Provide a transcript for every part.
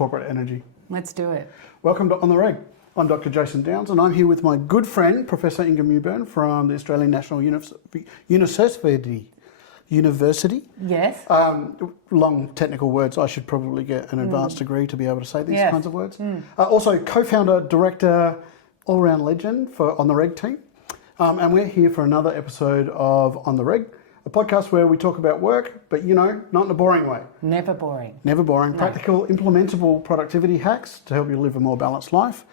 corporate energy. Let's do it. Welcome to On The Reg. I'm Dr. Jason Downs, and I'm here with my good friend, Professor Inga Mewburn from the Australian National University. Yes. Long technical words. I should probably get an advanced degree to be able to say these kinds of words. Also, co-founder, director, all-round legend for On The Reg team. And we're here for another episode of On The Reg, a podcast where we talk about work, but not in a boring way. Never boring. Never boring. No. Practical, implementable productivity hacks to help you live a more balanced life.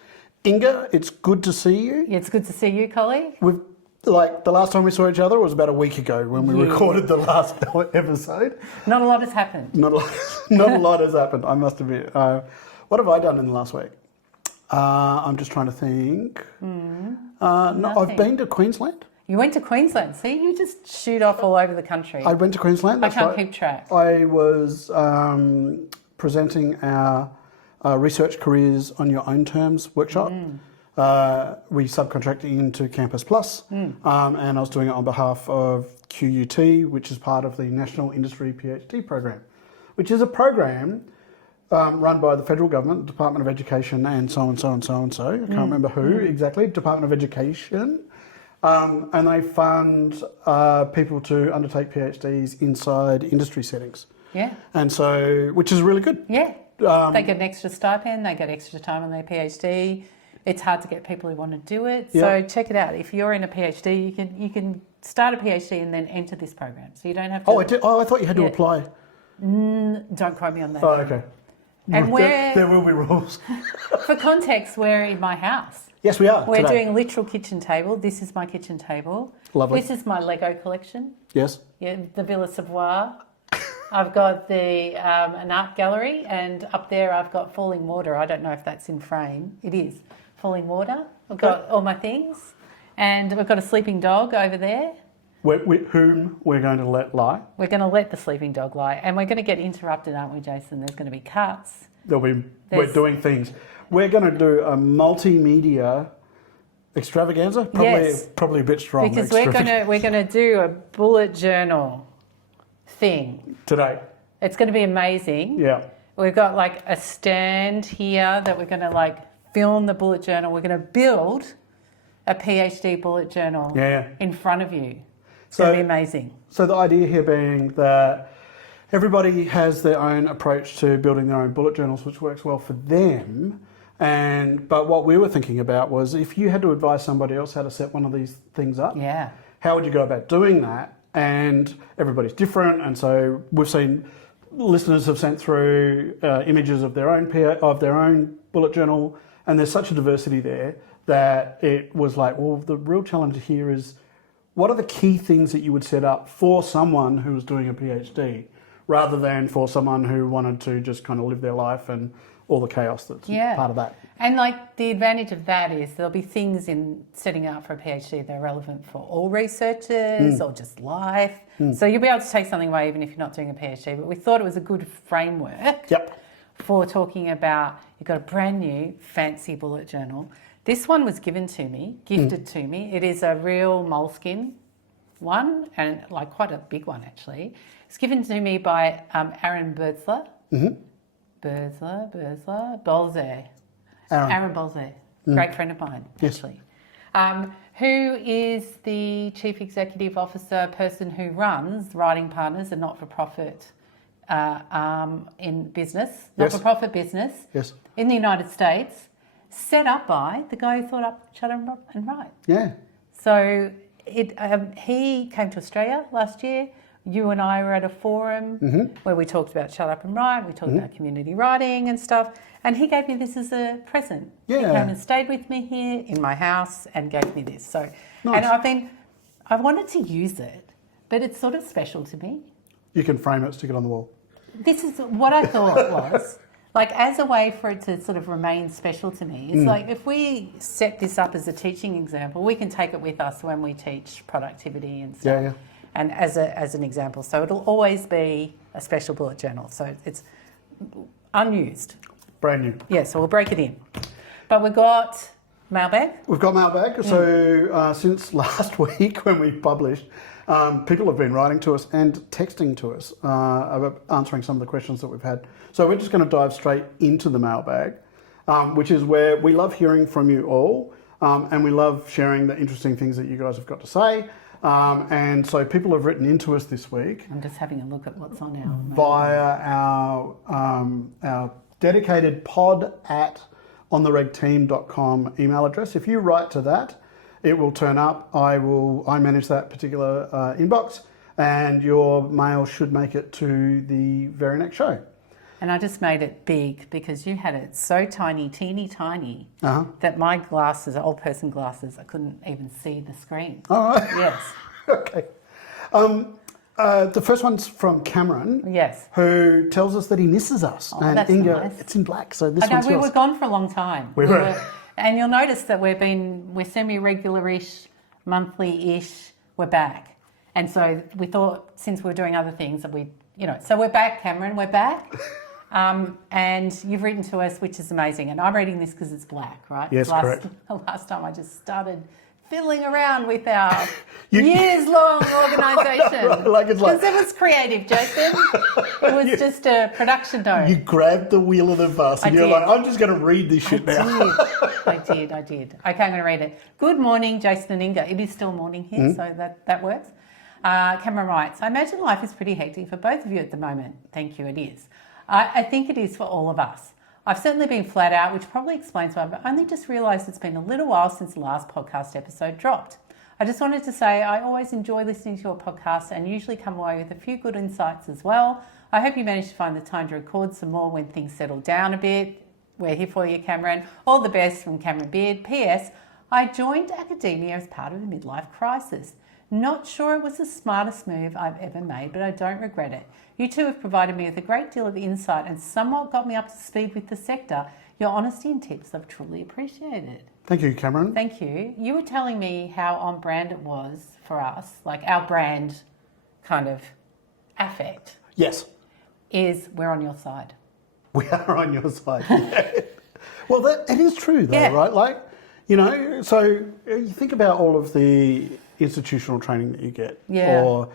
Inga, it's good to see you. Yeah, it's good to see you, colleague. The last time we saw each other was about a week ago when we recorded the last episode. Not a lot has happened. Not a lot has happened, I must admit. What have I done in the last week? I'm just trying to think. No, I've been to Queensland. You went to Queensland. See, you just shoot off all over the country. I went to Queensland. I can't keep track. I was presenting our Research Careers on Your Own Terms workshop. We subcontracted into Campus Plus, and I was doing it on behalf of QUT, which is part of the National Industry PhD program, which is a program run by the federal government, the Department of Education, and so and so and so and so. I can't remember who exactly. Department of Education. And they fund people to undertake PhDs inside industry settings. Yeah. And so, which is really good. Yeah. They get an extra stipend, they get extra time on their PhD. It's hard to get people who want to do it. Yeah. So check it out. If you're in a PhD, you can start a PhD and then enter this program. So you don't have to... Oh, I did. Oh, I thought you had to apply. Don't quote me on that. Oh, okay. And there will be rules. For context, we're in my house. Yes, we are. We're today. doing literal kitchen table. This is my kitchen table. Lovely. This is my Lego collection. Yes. Yeah, the Villa Savoye. I've got an art gallery, and up there I've got falling water. I don't know if that's in frame. It is falling water. I've got all my things, and we've got a sleeping dog over there. Whom we're going to let lie. We're going to let the sleeping dog lie, and we're going to get interrupted, aren't we, Jason? There's going to be cuts. We're doing things. We're going to do a multimedia extravaganza. Probably a bit strong. Because we're going to do a bullet journal thing today. It's going to be amazing. Yeah. We've got like a stand here that we're going to film the bullet journal. We're going to build a PhD bullet journal in front of you. It's going to be amazing. So the idea here being that everybody has their own approach to building their own bullet journals, which works well for them. But what we were thinking about was if you had to advise somebody else how to set one of these things up, how would you go about doing that? And everybody's different, and so we've seen listeners have sent through images of their own bullet journal, and there's such a diversity there that it was like, well, the real challenge here is what are the key things that you would set up for someone who was doing a PhD rather than for someone who wanted to just kind of live their life and all the chaos that's part of that. And the advantage of that is there'll be things in setting out for a PhD that are relevant for all researchers or just life. So you'll be able to take something away even if you're not doing a PhD. But we thought it was a good framework for talking about, you've got a brand new fancy bullet journal. This one was gifted to me. It is a real moleskin one, and quite a big one actually. It's given to me by Aaron Bolzer. Aaron Bolzer, great friend of mine, actually, who is the Chief Executive Officer, person who runs Writing Partners, a not-for-profit in business, not-for-profit business in the United States, set up by the guy who thought up Shut Up and Write. Yeah. So he came to Australia last year. You and I were at a forum where we talked about Shut Up and Write, we talked about community writing and stuff, and he gave me this as a present. Yeah. He came and stayed with me here in my house and gave me this. So, nice. And I wanted to use it, but it's sort of special to me. You can frame it, stick it on the wall. This is what I thought was, as a way for it to sort of remain special to me, it's if we set this up as a teaching example, we can take it with us when we teach productivity and stuff. Yeah. And as an example. So it'll always be a special bullet journal. So it's unused. Brand new. Yeah, so we'll break it in. But we've got mailbag. We've got mailbag. So since last week when we published, People have been writing to us and texting to us about answering some of the questions that we've had. So we're just going to dive straight into the mailbag, which is where we love hearing from you all, and we love sharing the interesting things that you guys have got to say. And so people have written into us this week. I'm just having a look at what's on our via our dedicated pod at ontheregteam.com email address. If you write to that, it will turn up. I manage that particular inbox, and your mail should make it to the very next show. And I just made it big because you had it so tiny, teeny tiny, that my glasses, old person glasses, I couldn't even see the screen. All right. Yes. Okay. The first one's from Cameron. Yes. Who tells us that he misses us. Oh, and that's Inga, nice. it's in black, so this I know, one's we yours. were gone for a long time. We were. And you'll notice that we're semi-regular-ish, monthly-ish, we're back. And so we thought, since we're doing other things, that so we're back, Cameron, we're back. And you've written to us, which is amazing. And I'm reading this because it's black, right? Yes, correct. Last time I just started fiddling around with our years-long organisation. Because it was creative, Jason. It was just a production note. You grabbed the wheel of the bus and you're like, I'm just going to read this shit now. I did. Okay, I'm going to read it. Good morning, Jason and Inga. It is still morning here, so that works. Cameron writes, I imagine life is pretty hectic for both of you at the moment. Thank you, it is. I think it is for all of us. I've certainly been flat out, which probably explains why, but I only just realised it's been a little while since the last podcast episode dropped. I just wanted to say I always enjoy listening to your podcast and usually come away with a few good insights as well. I hope you managed to find the time to record some more when things settle down a bit. We're here for you, Cameron. All the best from Cameron Beard. P.S. I joined academia as part of a midlife crisis. Not sure it was the smartest move I've ever made, but I don't regret it. You two have provided me with a great deal of insight and somewhat got me up to speed with the sector. Your honesty and tips I've truly appreciated. Thank you, Cameron. Thank you. You were telling me how on brand it was for us, like our brand kind of affect. Yes. Is we're on your side. We are on your side. Yeah. Well, it is true though, Yeah. right? Like, so you think about all of the institutional training that you get, or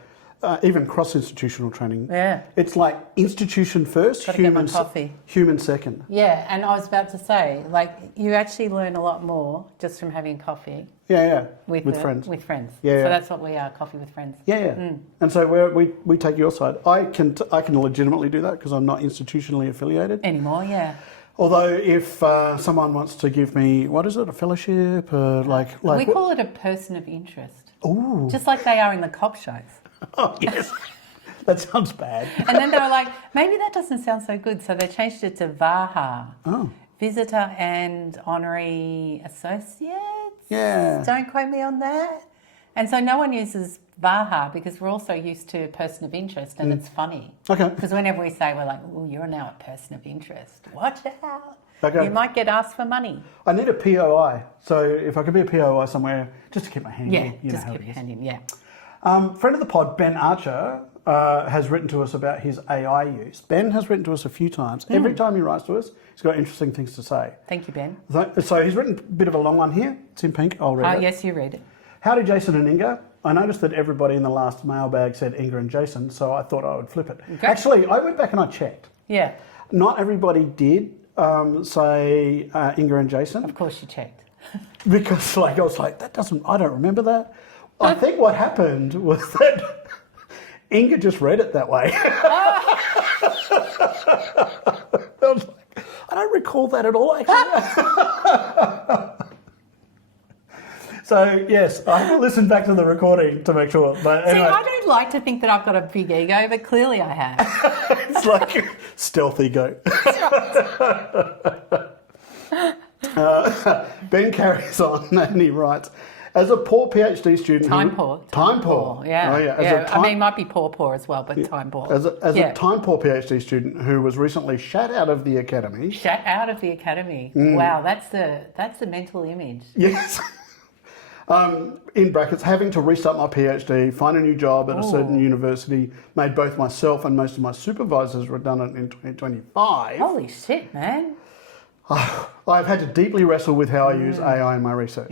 even cross-institutional training. Yeah. It's like institution first, Gotta get my coffee. Human second. Yeah, and I was about to say, like, you actually learn a lot more just from having coffee. Yeah. With friends. With friends. Yeah. So that's what we are, coffee with friends. Yeah. And so we take your side. I can legitimately do that because I'm not institutionally affiliated. Anymore, yeah. Although if someone wants to give me, what is it, a fellowship? We call it a person of interest. Ooh. Just like they are in the cop shows. Oh, yes. That sounds bad. And then they were like, maybe that doesn't sound so good. So they changed it to VAHA. Oh. Visitor and Honorary Associates. Yeah. Don't quote me on that. And so no one uses VAHA because we're also used to person of interest and it's funny. Okay. Because whenever we say, we're like, oh, you're now a person of interest. Watch out. Okay. You might get asked for money. I need a POI. So if I could be a POI somewhere, just to keep my hand Yeah, in. just keep your hand in, yeah. Friend of the pod, Ben Archer, has written to us about his AI use. Ben has written to us a few times. Every time he writes to us, he's got interesting things to say. Thank you, Ben. So he's written a bit of a long one here. It's in pink. I'll read it. Yes, you read it. Howdy, Jason and Inga. I noticed that everybody in the last mailbag said Inga and Jason, so I thought I would flip it. Okay. Actually, I went back and I checked. Yeah. Not everybody did say Inga and Jason. Of course you checked. Because I was like, I don't remember that. I think what happened was that Inga just read it that way. I was like, I don't recall that at all, actually. So, yes, I have to listen back to the recording to make sure. But anyway. See, I don't like to think that I've got a big ego, but clearly I have. It's like stealth ego. Ben carries on and he writes, as a poor PhD student... Time poor. Yeah. Oh, yeah. I mean, it might be poor as well, but time poor. As a time poor PhD student who was recently shut out of the academy... Shut out of the academy. Wow, that's a mental image. Yes. In brackets, having to restart my PhD, find a new job at a certain university, made both myself and most of my supervisors redundant in 2025. Holy shit, man. I've had to deeply wrestle with how I use AI in my research.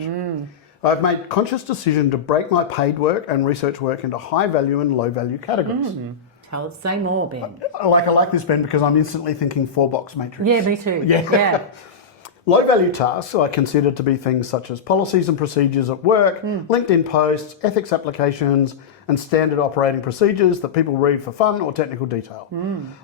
I've made conscious decision to break my paid work and research work into high value and low value categories. Tell us, say more, Ben. I like this, Ben, because I'm instantly thinking 4-box matrix. Yeah, me too. Yeah. Low value tasks I consider to be things such as policies and procedures at work, LinkedIn posts, ethics applications, and standard operating procedures that people read for fun or technical detail.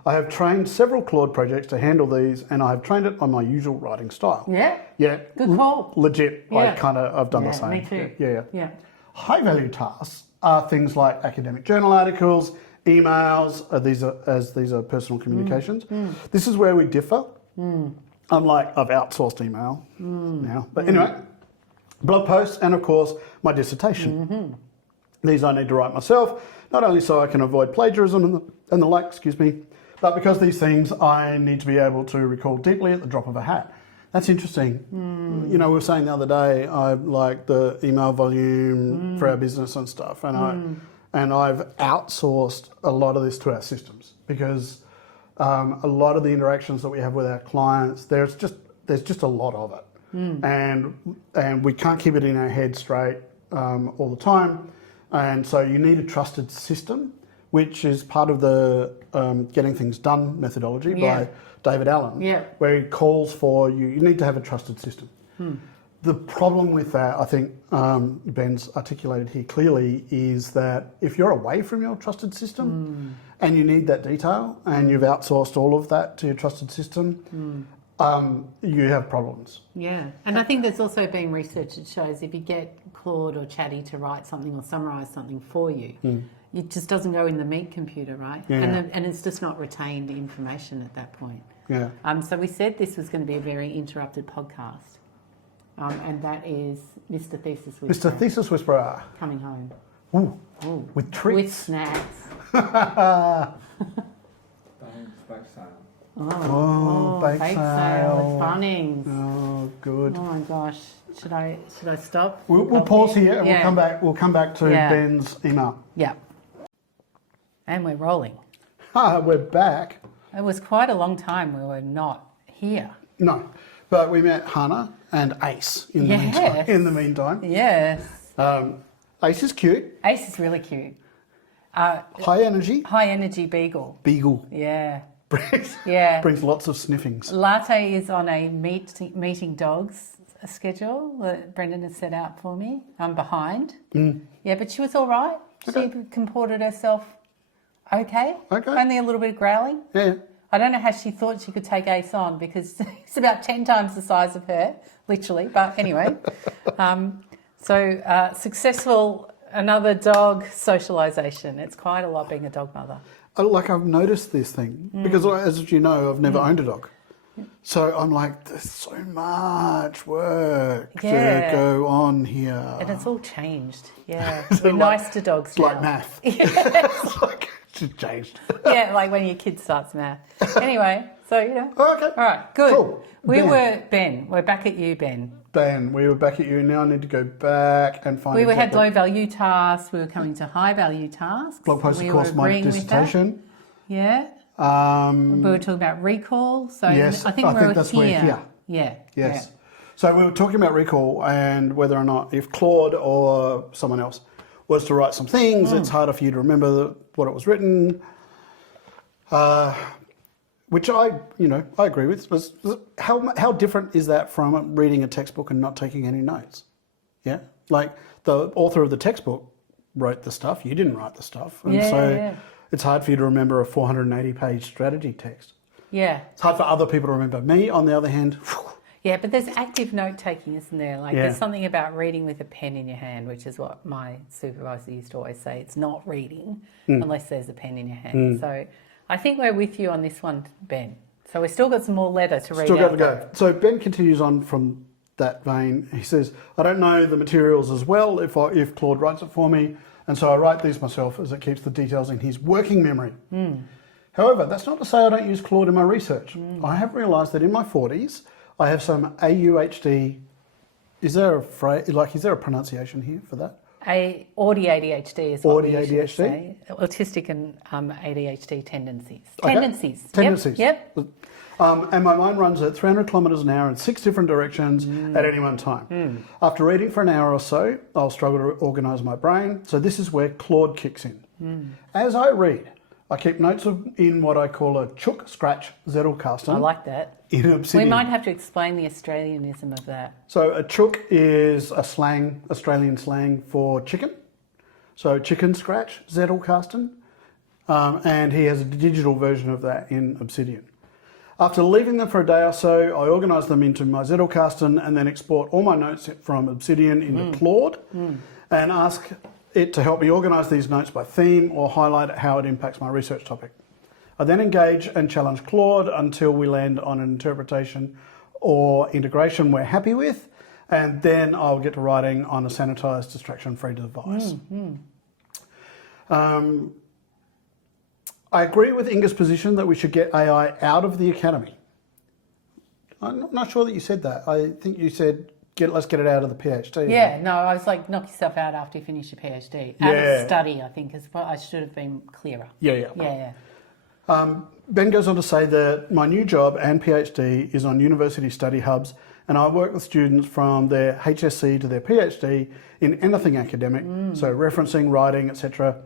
I have trained several Claude projects to handle these, and I have trained it on my usual writing style. Yeah. Yeah. Good call. Legit. Yeah. I've done the same. Me too. Yeah. High value tasks are things like academic journal articles, emails. These are personal communications. This is where we differ. I'm like, I've outsourced email now. But anyway, blog posts and, of course, my dissertation. These I need to write myself, not only so I can avoid plagiarism and the like, but because these things I need to be able to recall deeply at the drop of a hat. That's interesting. You know, we were saying the other day, I like the email volume for our business and stuff, and I've outsourced a lot of this to our systems because a lot of the interactions that we have with our clients, there's just a lot of it, and we can't keep it in our head straight all the time, and so you need a trusted system, which is part of the getting things done methodology by David Allen, where he calls for you need to have a trusted system. The problem with that, I think Ben's articulated here clearly, is that if you're away from your trusted system and you need that detail and you've outsourced all of that to your trusted system, you have problems. Yeah, and I think there's also been research that shows if you get Claude or Chatty to write something or summarise something for you, it just doesn't go in the meat computer, right? Yeah. And it's just not retained information at that point. Yeah. So we said this was going to be a very interrupted podcast. And that is Mr. Thesis Whisperer. Mr. Thesis Whisperer. Coming home. Ooh. With treats. With snacks. Bake sale. Bake sale sale. at Bunnings. Oh, good. Oh my gosh. Should I stop? We'll pause here and we'll come back to Ben's email. Yeah. And we're rolling. We're back. It was quite a long time we were not here. No, but we met Hannah and Ace in the meantime. Yes. Ace is cute. Ace is really cute. High energy. High energy beagle. Beagle. Yeah. Brings lots of sniffings. Latte is on a meeting dogs schedule that Brendan has set out for me. I'm behind. Yeah, but she was all right. Okay. She comported herself okay. Okay. Only a little bit of growling. Yeah. I don't know how she thought she could take Ace on because he's about 10 times the size of her, literally. But anyway, successful, another dog socialisation. It's quite a lot being a dog mother. Like I've noticed this thing because, as you know, I've never owned a dog. So I'm like, there's so much work to go on here. And it's all changed. Yeah. We're nice to dogs It's now. like math. Yes. Like, it's changed. Yeah, like when your kid starts math. Anyway, so, you know. Okay. All right, good. Cool. We're back at you, Ben. Ben, we were back at you. Now I need to go back and find We had low value tasks. We were coming to high value tasks. blog post, we of course, were my agreeing with that. dissertation. Yeah. We were talking about recall. So Yes, I think that's where here. Yeah. Yes. So we were talking about recall and whether or not if Claude or someone else was to write some things, it's harder for you to remember what it was written. Which I agree with. How different is that from reading a textbook and not taking any notes? Yeah, like the author of the textbook wrote the stuff. You didn't write the stuff, and it's hard for you to remember a 480-page strategy text. Yeah. It's hard for other people to remember. Me, on the other hand. Yeah, but there's active note taking, isn't there? Like there's something about reading with a pen in your hand, which is what my supervisor used to always say. It's not reading unless there's a pen in your hand. So I think we're with you on this one, Ben. So we've still got some more letter to read. Still got to go. So Ben continues on from that vein. He says, I don't know the materials as well if Claude writes it for me, and so I write these myself as it keeps the details in his working memory. However, that's not to say I don't use Claude in my research. I have realised that in my 40s, I have some AUHD. Is there a phrase, is there a pronunciation here for that? Audi ADHD is what Audi we usually ADHD? say. Autistic and ADHD tendencies. Okay. Tendencies. Tendencies. Yep. And my mind runs at 300 kilometres an hour in 6 different directions at any one time. After reading for an hour or so, I'll struggle to organise my brain. So this is where Claude kicks in. As I read, I keep notes in what I call a chook, scratch, zettelkasten. I like that. In Obsidian. We might have to explain the Australianism of that. So a chook is a slang, Australian slang for chicken. So chicken scratch, zettelkasten. And he has a digital version of that in Obsidian. After leaving them for a day or so, I organise them into my zettelkasten and then export all my notes from Obsidian into Claude and ask it to help me organise these notes by theme or highlight how it impacts my research topic. I then engage and challenge Claude until we land on an interpretation or integration we're happy with, and then I'll get to writing on a sanitised, distraction-free device. I agree with Inga's position that we should get AI out of the academy. I'm not sure that you said that. I think you said, let's get it out of the PhD. Yeah, no, I was like, knock yourself out after you finish your PhD. Out of study, I think, is what I should have been clearer. Yeah. Ben goes on to say that my new job and PhD is on university study hubs, and I work with students from their HSC to their PhD in anything academic, so referencing, writing, etc.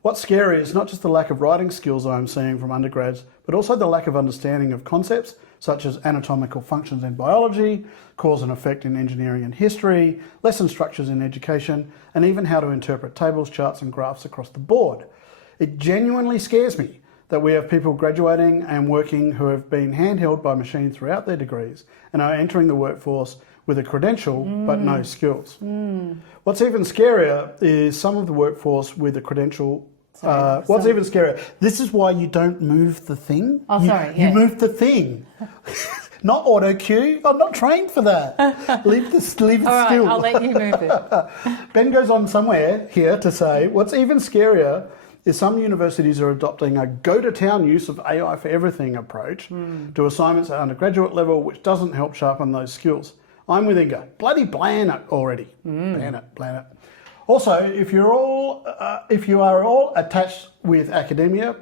What's scary is not just the lack of writing skills I'm seeing from undergrads, but also the lack of understanding of concepts such as anatomical functions in biology, cause and effect in engineering and history, lesson structures in education, and even how to interpret tables, charts, and graphs across the board. It genuinely scares me that we have people graduating and working who have been handheld by machines throughout their degrees and are entering the workforce with a credential but no skills. What's even scarier is some of the workforce with a credential. What's even scarier? This is why you don't move the thing. You move the thing. Not auto cue. I'm not trained for that. Leave it still. All right, I'll let you move it. Ben goes on somewhere here to say, what's even scarier is some universities are adopting a go-to-town use of AI for everything approach to assignments at undergraduate level, which doesn't help sharpen those skills. I'm with Inga. Bloody ban it already. Ban it. Also, if you are all attached with academia,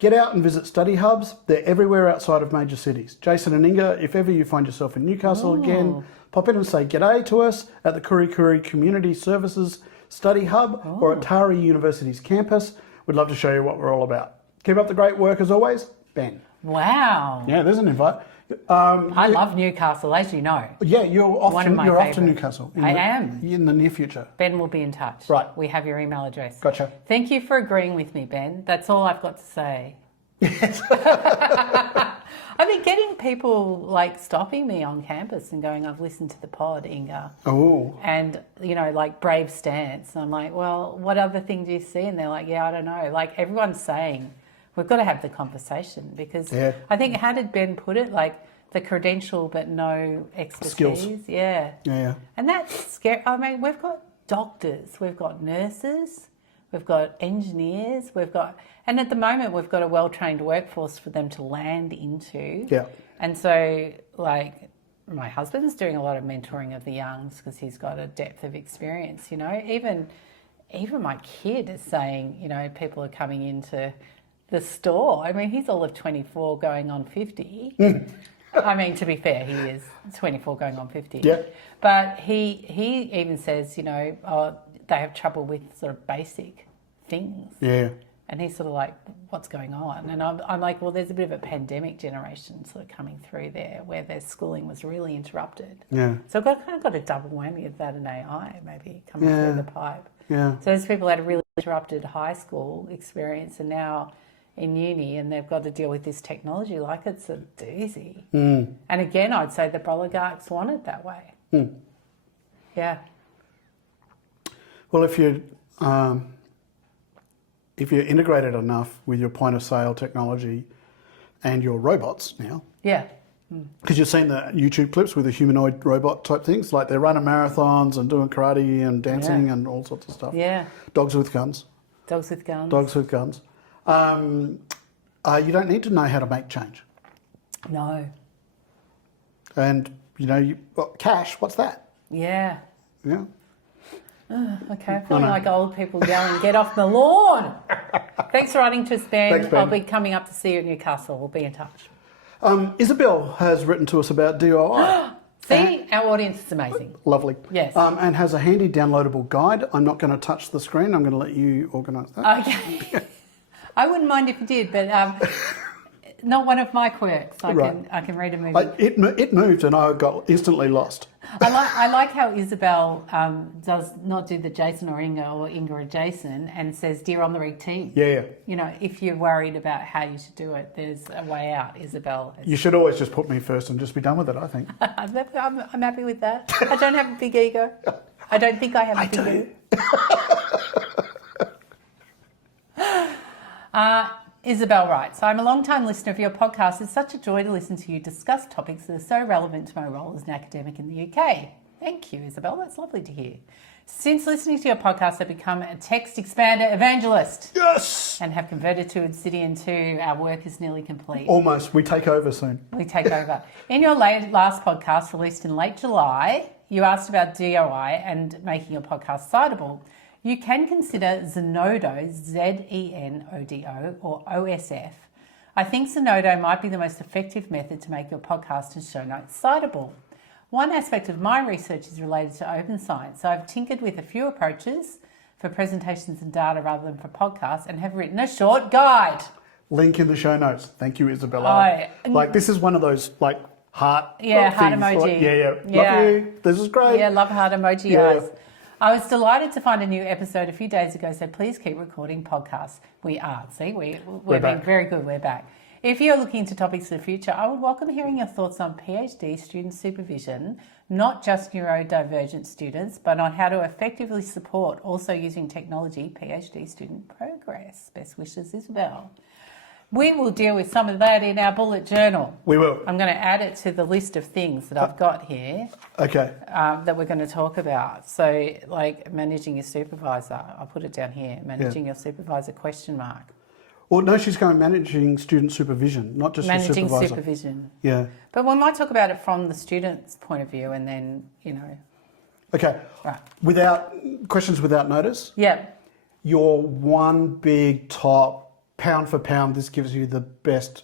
get out and visit study hubs. They're everywhere outside of major cities. Jason and Inga, if ever you find yourself in Newcastle again, pop in and say g'day to us at the Kuri Kuri Community Services Study Hub or at Tari University's campus. We'd love to show you what we're all about. Keep up the great work as always, Ben. Wow. Yeah, there's an invite. I love Newcastle, as you know. Yeah, you're off to Newcastle. I am. In the near future. Ben will be in touch. Right. We have your email address. Gotcha. Thank you for agreeing with me, Ben. That's all I've got to say. Yes. I've been getting people like stopping me on campus and going, I've listened to the pod, Inga. Oh. And, you know, like brave stance. And I'm like, well, what other thing do you see? And they're like, yeah, I don't know. Like everyone's saying, we've got to have the conversation because I think, how did Ben put it? Like the credential but no expertise. Skills. Yeah. Yeah. And that's scary. I mean, we've got doctors, we've got nurses, we've got engineers, and at the moment we've got a well-trained workforce for them to land into. Yeah. And so, like, my husband's doing a lot of mentoring of the youngs because he's got a depth of experience, you know. Even my kid is saying, you know, people are coming into the store. I mean, he's all of 24 going on 50. I mean, to be fair, he is 24 going on 50. Yeah. But he even says, you know, they have trouble with sort of basic things. Yeah. And he's sort of like, what's going on? And I'm like, well, there's a bit of a pandemic generation sort of coming through there where their schooling was really interrupted. Yeah. So I've kind of got a double whammy of that and AI maybe coming through the pipe. Yeah. So those people had a really interrupted high school experience and now in uni and they've got to deal with this technology like it's a doozy. And again, I'd say the oligarchs want it that way. Yeah. Well, if you're integrated enough with your point of sale technology and your robots now, because you've seen the YouTube clips with the humanoid robot type things, like they're running marathons and doing karate and dancing and all sorts of stuff. Yeah. Dogs with guns. Dogs with guns. Dogs with guns. You don't need to know how to make change. No. And, you know, cash, what's that? Yeah. Yeah. Okay, I'm feeling like old people yelling, get off the lawn. Thanks for writing to us, Ben. Thanks, Ben. I'll be coming up to see you at Newcastle. We'll be in touch. Isabel has written to us about DIY. See, our audience is amazing. Lovely. Yes. And has a handy downloadable guide. I'm not going to touch the screen. I'm going to let you organise that. Okay. I wouldn't mind if you did, but not one of my quirks. I can read a movie. It moved and I got instantly lost. I like how Isabel does not do the Jason or Inga or Jason and says, "Dear On The Reg team." Yeah. You know, if you're worried about how you should do it, there's a way out. Isabel. You should always just put me first and just be done with it, I think. I'm happy with that. I don't have a big ego. I don't think I have a big ego. Isabel writes, I'm a long-time listener of your podcast. It's such a joy to listen to you discuss topics that are so relevant to my role as an academic in the UK. Thank you, Isabel. That's lovely to hear. Since listening to your podcast, I've become a text expander evangelist. Yes! And have converted to Obsidian 2. Our work is nearly complete. Almost. We take over soon. We take over. In your last podcast, released in late July, you asked about DIY and making your podcast citable. You can consider Zenodo, Zenodo, or OSF. I think Zenodo might be the most effective method to make your podcast and show notes citable. One aspect of my research is related to open science, so I've tinkered with a few approaches for presentations and data rather than for podcasts and have written a short guide. Link in the show notes. Thank you, Isabella. This is one of those heart heart things. emoji. Love you. This is great. Yeah, love heart emoji eyes. I was delighted to find a new episode a few days ago, so please keep recording podcasts. We are. See, we're being very good. We're back. If you're looking into topics for the future, I would welcome hearing your thoughts on PhD student supervision, not just neurodivergent students, but on how to effectively support, also using technology, PhD student progress. Best wishes, Isabel. We will deal with some of that in our bullet journal. We will. I'm going to add it to the list of things that I've got here. Okay. That we're going to talk about. So, like managing your supervisor. I'll put it down here. Managing your supervisor ? Well, no, she's going managing student supervision, not just managing your supervisor. supervision. Yeah. But we might talk about it from the student's point of view, and then Okay. Right. Questions without notice. Yeah. Your one big top. Pound for pound, this gives you the best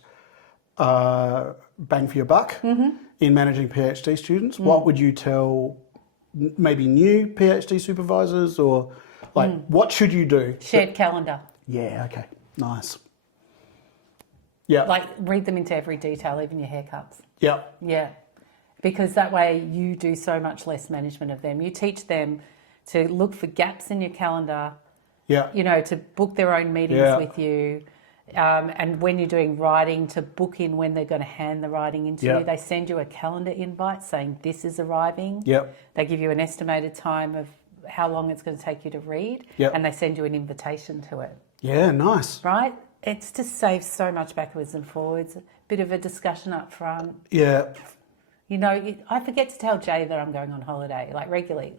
bang for your buck in managing PhD students. What would you tell maybe new PhD supervisors or what should you do? Shared calendar. Yeah, okay, nice. Yeah. Read them into every detail, even your haircuts. Yeah. Yeah. Because that way you do so much less management of them. You teach them to look for gaps in your calendar. Yeah. To book their own meetings with you. And when you're doing writing, to book in when they're going to hand the writing into you. They send you a calendar invite saying this is arriving. Yep. They give you an estimated time of how long it's going to take you to read. Yep. And they send you an invitation to it. Yeah, nice. Right? It's just saves so much backwards and forwards. A bit of a discussion up front. Yeah. I forget to tell Jay that I'm going on holiday, regularly.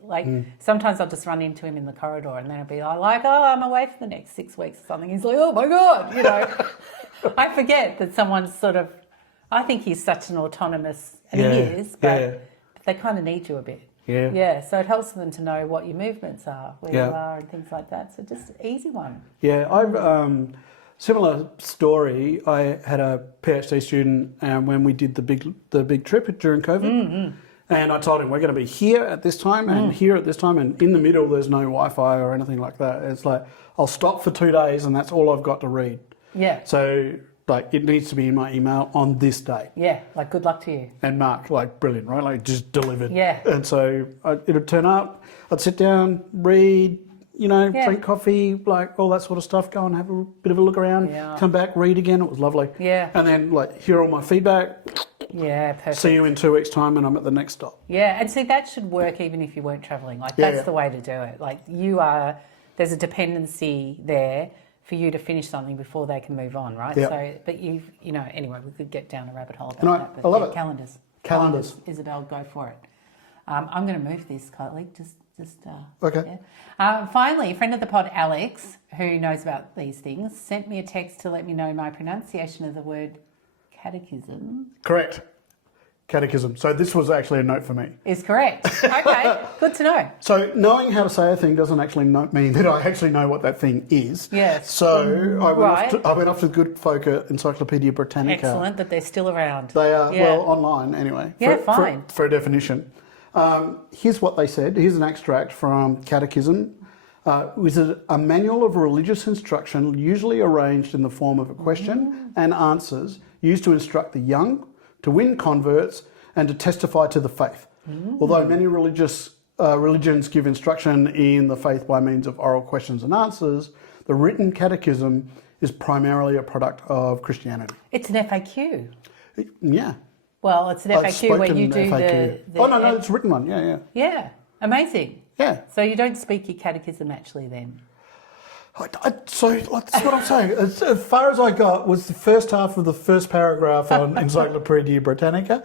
Sometimes I'll just run into him in the corridor and then I'll be I'm away for the next 6 weeks or something. He's like, oh my God, I forget that someone's I think he's such an autonomous, and he is, but they kind of need you a bit. Yeah. Yeah, so it helps them to know what your movements are, where you are and things like that. So just easy one. Yeah, I've... Similar story. I had a PhD student, and when we did the big trip during COVID, and I told him we're going to be here at this time and here at this time, and in the middle there's no Wi-Fi or anything like that. It's I'll stop for 2 days, and that's all I've got to read. Yeah. So it needs to be in my email on this day. Yeah. Good luck to you. And marked brilliant, right? Just delivered. Yeah. And so it'd turn up. I'd sit down, read. Drink coffee, all that sort of stuff, go and have a bit of a look around, come back, read again, it was lovely. Yeah. And then, hear all my feedback. Yeah, perfect. See you in 2 weeks' time and I'm at the next stop. Yeah, and see, that should work even if you weren't travelling. That's the way to do it. There's a dependency there for you to finish something before they can move on, right? Yeah. So, but anyway, we could get down a rabbit hole about that. But I love it. Calendars. Isabel, go for it. I'm going to move this, Kylie, okay. Yeah. Finally, a friend of the pod, Alex, who knows about these things, sent me a text to let me know my pronunciation of the word catechism. Correct. catechism. So this was actually a note for me. Is correct. Okay, good to know. So knowing how to say a thing doesn't actually mean that I actually know what that thing is. Yes. So I went off to the good folk at Encyclopedia Britannica. Excellent that they're still around. They are, well, online anyway. Yeah, for, fine. For a definition. Here's what they said. Here's an extract from Catechism. Is a manual of religious instruction usually arranged in the form of a question and answers used to instruct the young, to win converts, and to testify to the faith. Although many religions give instruction in the faith by means of oral questions and answers, the written catechism is primarily a product of Christianity. It's an FAQ. Yeah. Well, it's an FAQ where you do FAQ. the Oh, no, it's a written one. Yeah. Yeah, amazing. Yeah. So you don't speak your catechism actually then? So that's what I'm saying. As far as I got was the first half of the first paragraph on Encyclopedia Britannica.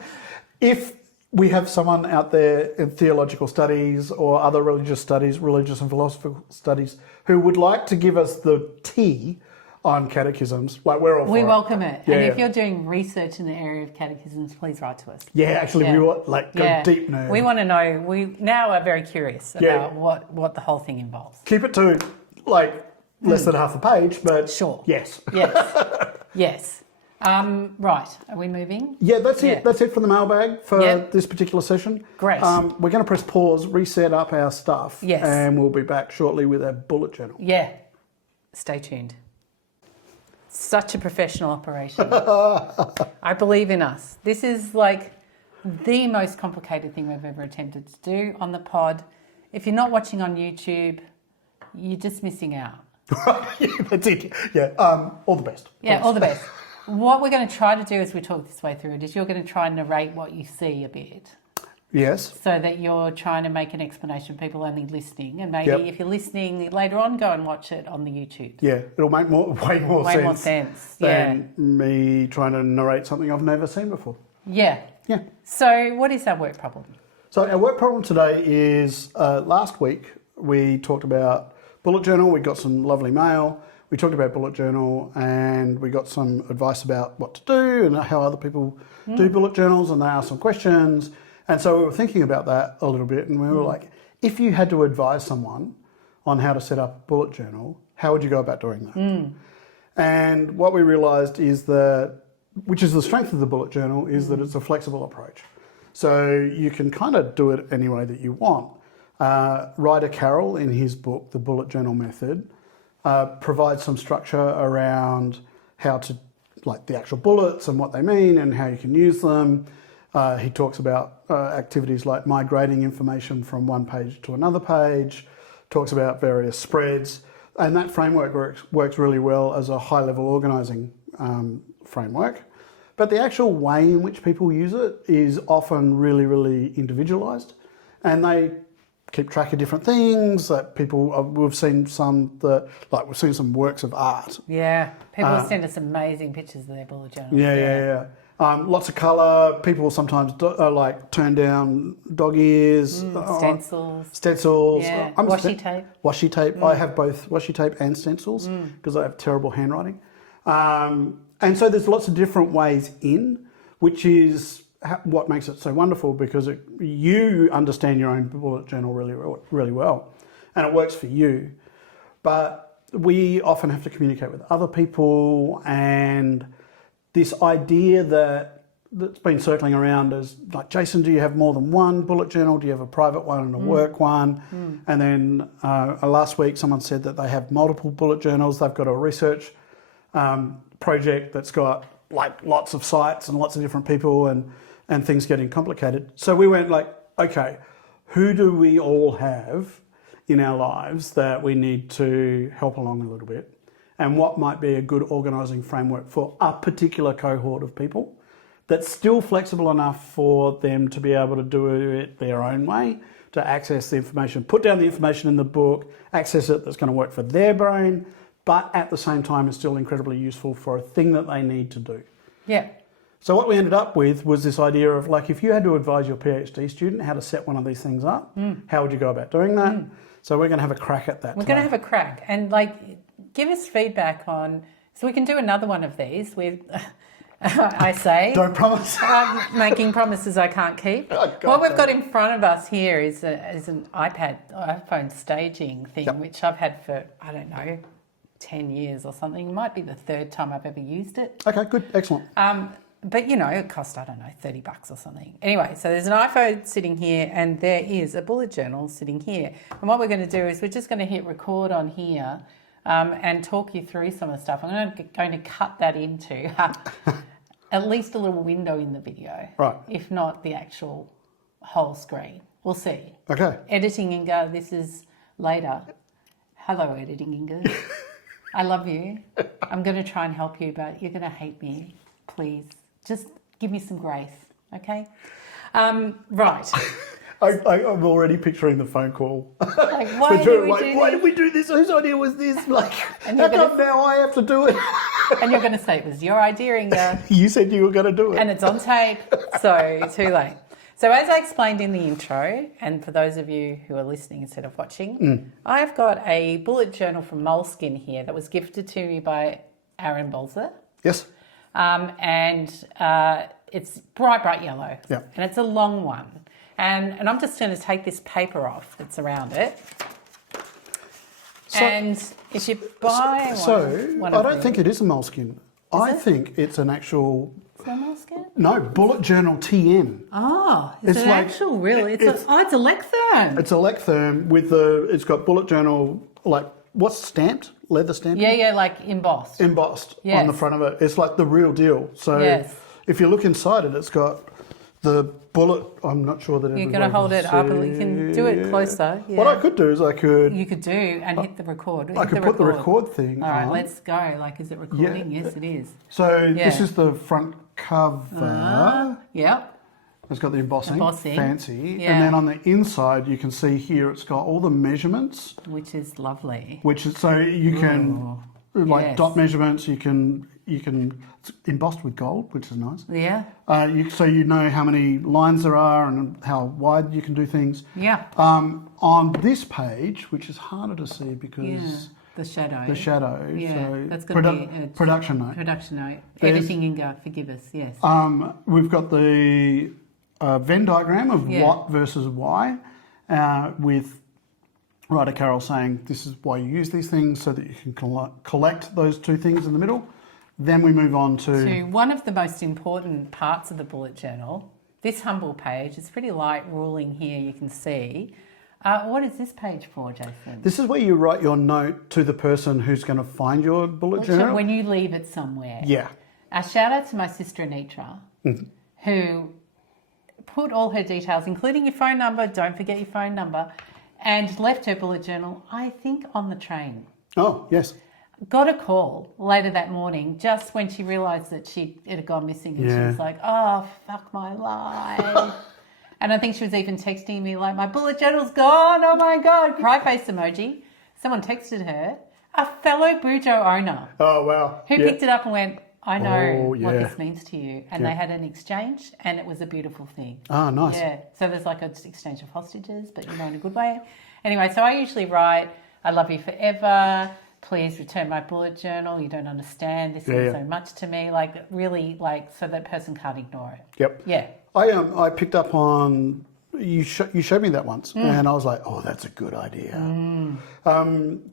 If we have someone out there in theological studies or other religious studies, religious and philosophical studies, who would like to give us the tea on catechisms, like we're all for We it. welcome it. Yeah, and yeah. if you're doing research in the area of catechisms, please write to us. Yeah, actually, we want go deep nerd. We want to know. We now are very curious about what the whole thing involves. Keep it to less than half a page, but Sure. yes. Yes. Yes. Right. Are we moving? Yeah, that's Yeah. it. That's it for the mailbag for this particular session. Great. We're going to press pause, reset up our stuff, Yes. and we'll be back shortly with our bullet journal. Yeah. Stay tuned. Such a professional operation. I believe in us. This is like the most complicated thing we've ever attempted to do on the pod. If you're not watching on YouTube, you're just missing out. Yeah, that's it. Yeah. All the best. Yeah, all the best. What we're going to try to do as we talk this way through it is you're going to try and narrate what you see a bit. Yes. So that you're trying to make an explanation, people only listening. And maybe Yep. if you're listening later on, go and watch it on the YouTube. Yeah, it'll make way more sense than me trying to narrate something I've never seen before. Yeah. Yeah. So what is our work problem? So our work problem today is last week we talked about bullet journal. We got some lovely mail. We talked about bullet journal and we got some advice about what to do and how other people do bullet journals, and they asked some questions. And so we were thinking about that a little bit, and we were like, if you had to advise someone on how to set up a bullet journal, how would you go about doing that? And what we realised is that, which is the strength of the bullet journal, is that it's a flexible approach. So you can kind of do it any way that you want. Ryder Carroll, in his book, The Bullet Journal Method, provides some structure around how to, like the actual bullets and what they mean and how you can use them. He talks about activities like migrating information from one page to another page, talks about various spreads, and that framework works really well as a high-level organising framework. But the actual way in which people use it is often really, really individualised, and they keep track of different things that people. We've seen some we've seen some works of art. Yeah. People send us amazing pictures of their bullet journals. Yeah. Lots of colour. People sometimes turn down dog ears. Stencils. Yeah. Washi tape. Washi tape. I have both washi tape and stencils because I have terrible handwriting. And so there's lots of different ways in, which is what makes it so wonderful, because you understand your own bullet journal really well, and it works for you. But we often have to communicate with other people, and this idea that's been circling around is like, Jason, do you have more than one bullet journal? Do you have a private one and a work one? And then last week someone said that they have multiple bullet journals. They've got a research project that's got like lots of sites and lots of different people and things getting complicated. So we went like, okay, who do we all have in our lives that we need to help along a little bit? And what might be a good organising framework for a particular cohort of people that's still flexible enough for them to be able to do it their own way, to access the information, put down the information in the book, access it that's going to work for their brain, but at the same time is still incredibly useful for a thing that they need to do. Yeah. So what we ended up with was this idea of like, if you had to advise your PhD student how to set one of these things up, how would you go about doing that? So we're going to have a crack at that. We're going to have a crack and give us feedback on, so we can do another one of these. I say. Don't promise. I'm making promises I can't keep. Oh, God, What we've got in front of us here is an iPhone staging thing, Yep. which I've had for, I don't know, 10 years or something. It might be the third time I've ever used it. Okay, good, excellent. But, you know, it cost, I don't know, $30 or something. Anyway, so there's an iPhone sitting here and there is a bullet journal sitting here. And what we're going to do is we're just going to hit record on here and talk you through some of the stuff. I'm going to cut that into at least a little window in the video. Right. If not the actual whole screen. We'll see. Okay. Editing Inga, this is later. Hello, Editing Inga. I love you. I'm going to try and help you, but you're going to hate me. Please. Just give me some grace, okay? Right. I'm already picturing the phone call. Like, why did we do this? Whose idea was this? Like, And how you're gonna- come now I have to do it? And you're going to say it was your idea, Inga, You said you were going to do it. and it's on tape, so too late. So as I explained in the intro, and for those of you who are listening instead of watching, I've got a bullet journal from Moleskine here that was gifted to me by Aaron Bolzer. Yes. And it's bright yellow. Yeah. And it's a long one. And I'm just going to take this paper off that's around it. So- and if you buy one I of don't these- think it is a moleskin. I it? think it's an actual, Is that Moleskine? no, bullet journal TM. Oh, it's an like- actual, really? It's it's- a lectern. It's a lectherm with it's got bullet journal, like, what's stamped? Leather stamped? Yeah, like embossed. Embossed on Yes. the front of it. It's like the real deal. So Yes. if you look inside it, it's got the bullet. I'm not sure that You're everybody going to hold can it up, and you can do it see. closer. Yeah. What I could do is I could You could do and hit the record. I could put the record thing All right, on. let's go. Like, is it recording? Yeah. Yes, it is. So Yeah. this is the front cover. Yep. It's got the embossing, fancy. Yeah. And then on the inside, you can see here it's got all the measurements, Which is lovely. which is so you can like yes. dot measurements. You can it's embossed with gold, which is nice. Yeah. So you know how many lines there are and how wide you can do things. Yeah. On this page, which is harder to see because Yeah. The shadow. the shadow. Yeah. So That's going to be a production note. production note. There's- Editing Inga, forgive us. Yes. We've got the Venn diagram of Yeah. what versus why, with writer Carol saying this is why you use these things so that you can collect those two things in the middle. Then we move on To one of the most important parts of the bullet journal, this humble page. It's pretty light ruling here, you can see. What is this page for, Jason? this is where you write your note to the person who's going to find your bullet journal. When you leave it somewhere. Yeah. A shout out to my sister Anitra, who put all her details, including your phone number, don't forget your phone number, and left her bullet journal, I think, on the train. Oh, yes. Got a call later that morning just when she realised that it had gone missing, and she Yeah. was like, oh, fuck my life. And I think she was even texting me like, my bullet journal's gone, oh my God, cry face emoji. Someone texted her, a fellow Bujo owner, Oh, wow. who Yeah. picked it up and went, I know Oh, what yeah. this means to you. And they had an exchange, and it was a beautiful thing. Ah, nice. Yeah, so there's like an exchange of hostages, but in a good way. Anyway, so I usually write, I love you forever. Please return my bullet journal. You don't understand. This means so much to me. Like, really, like, so that person can't ignore it. Yep. Yeah. I picked up on you showed me that once, and I was like, oh, that's a good idea.